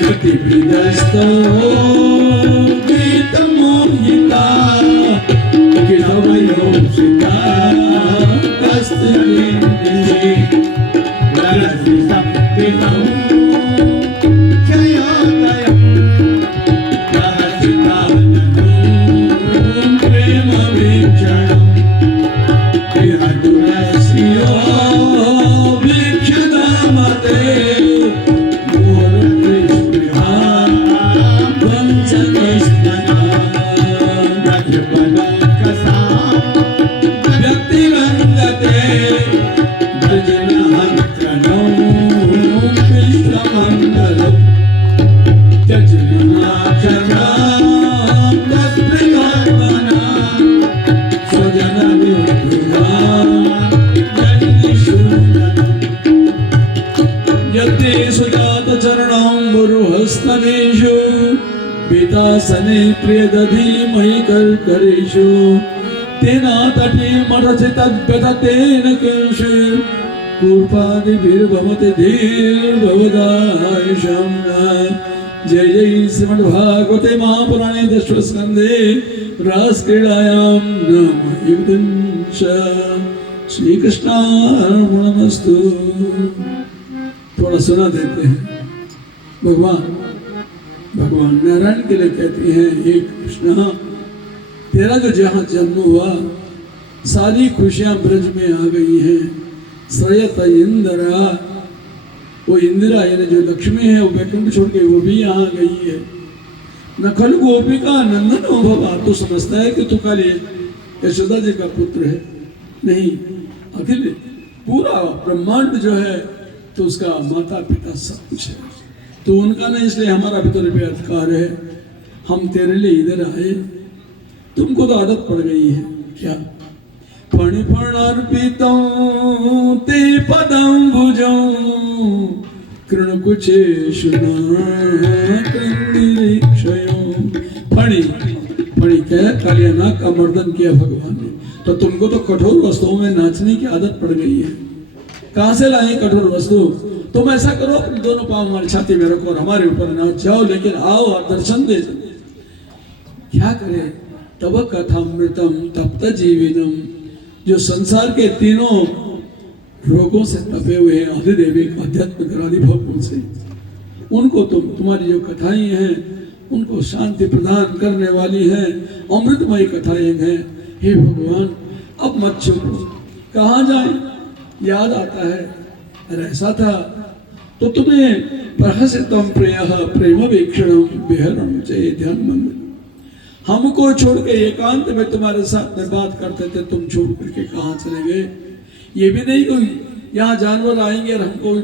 गतिविदस्तो गीतमोहिता गीतमयोषिता कस्तुरिन्द्रि रसिसंविदं क्षयोदयं रहसिताननं प्रेमवीक्षणं विहतुरस्यो वीक्षतामते मूर्तिस्पृहा वंशनिष्ठता व्यक्तिरङ्गते भजनहन्त्रणं विश्वमङ्गलं त्यजनाक्षरां तत्प्रियात्मना स्वजनविद्युदां यते सुजातचरणं गुरुहस्तनेषु पीतासने प्रियदधीमहि कर्करेषु तेना तटे मठचितद्व्यततेन केषु कूर्पादिभिर्भवति धीर्भवदायशं जय जय श्रीमद्भागवते महापुराणे दशमस्कन्धे रासक्रीडायां नामयुक्तञ्च श्रीकृष्णार्पणमस्तु। थोड़ा सुना देते हैं। भगवान नारायण के लिए कहती हैं, हे कृष्ण, तेरा जो जहाँ जन्म हुआ सारी खुशियां ब्रज में आ गई हैं। श्रयत इंदिरा, वो इंदिरा यानी जो लक्ष्मी है वो वैकुंठ छोड़ के वो भी यहाँ गई है। नखल गोपिका नंदन हो भवा, तो समझता है कि तू खाली यशोदा जी का पुत्र है? नहीं, अखिल पूरा ब्रह्मांड जो है तो उसका माता पिता सब कुछ है। तो उनका नहीं, इसलिए हमारा भी तो अधिकार है। हम तेरे लिए इधर आए, तुमको तो आदत पड़ गई है क्या? फणिफणार्पितं ते पदाम्बुजं कृणकुचेषु नाकनिरीक्षयो। फणि कह कालिया नाग का मर्दन किया भगवान ने, तो तुमको तो कठोर वस्तुओं में नाचने की आदत पड़ गई है। कहां से लाए कठोर वस्तु? तुम ऐसा करो, अपने दोनों पांव हमारी छाती में रखो और हमारे ऊपर नाच जाओ, लेकिन आओ और दर्शन दे। क्या करे? तब कथामृतम तप्त जीविनम, जो संसार के तीनों रोगों से तपे हुए हैं, अधिदेविक आध्यात्मिक आदिभव से, उनको तुम्हारी जो कथाएं हैं उनको शांति प्रदान करने वाली हैं, अमृतमयी कथाएं हैं। हे भगवान, अब मत छोड़ो, कहाँ जाए? याद आता है, अरे ऐसा था तो तुम्हें प्रहसितम प्रियः प्रेम वीक्षणम विहरणम चे ध्यान मंगल, हमको छोड़ के एकांत में तुम्हारे साथ में बात करते थे, तुम छोड़ करके कहाँ चले गए? ये भी नहीं कोई यहाँ जानवर आएंगे और हमको भी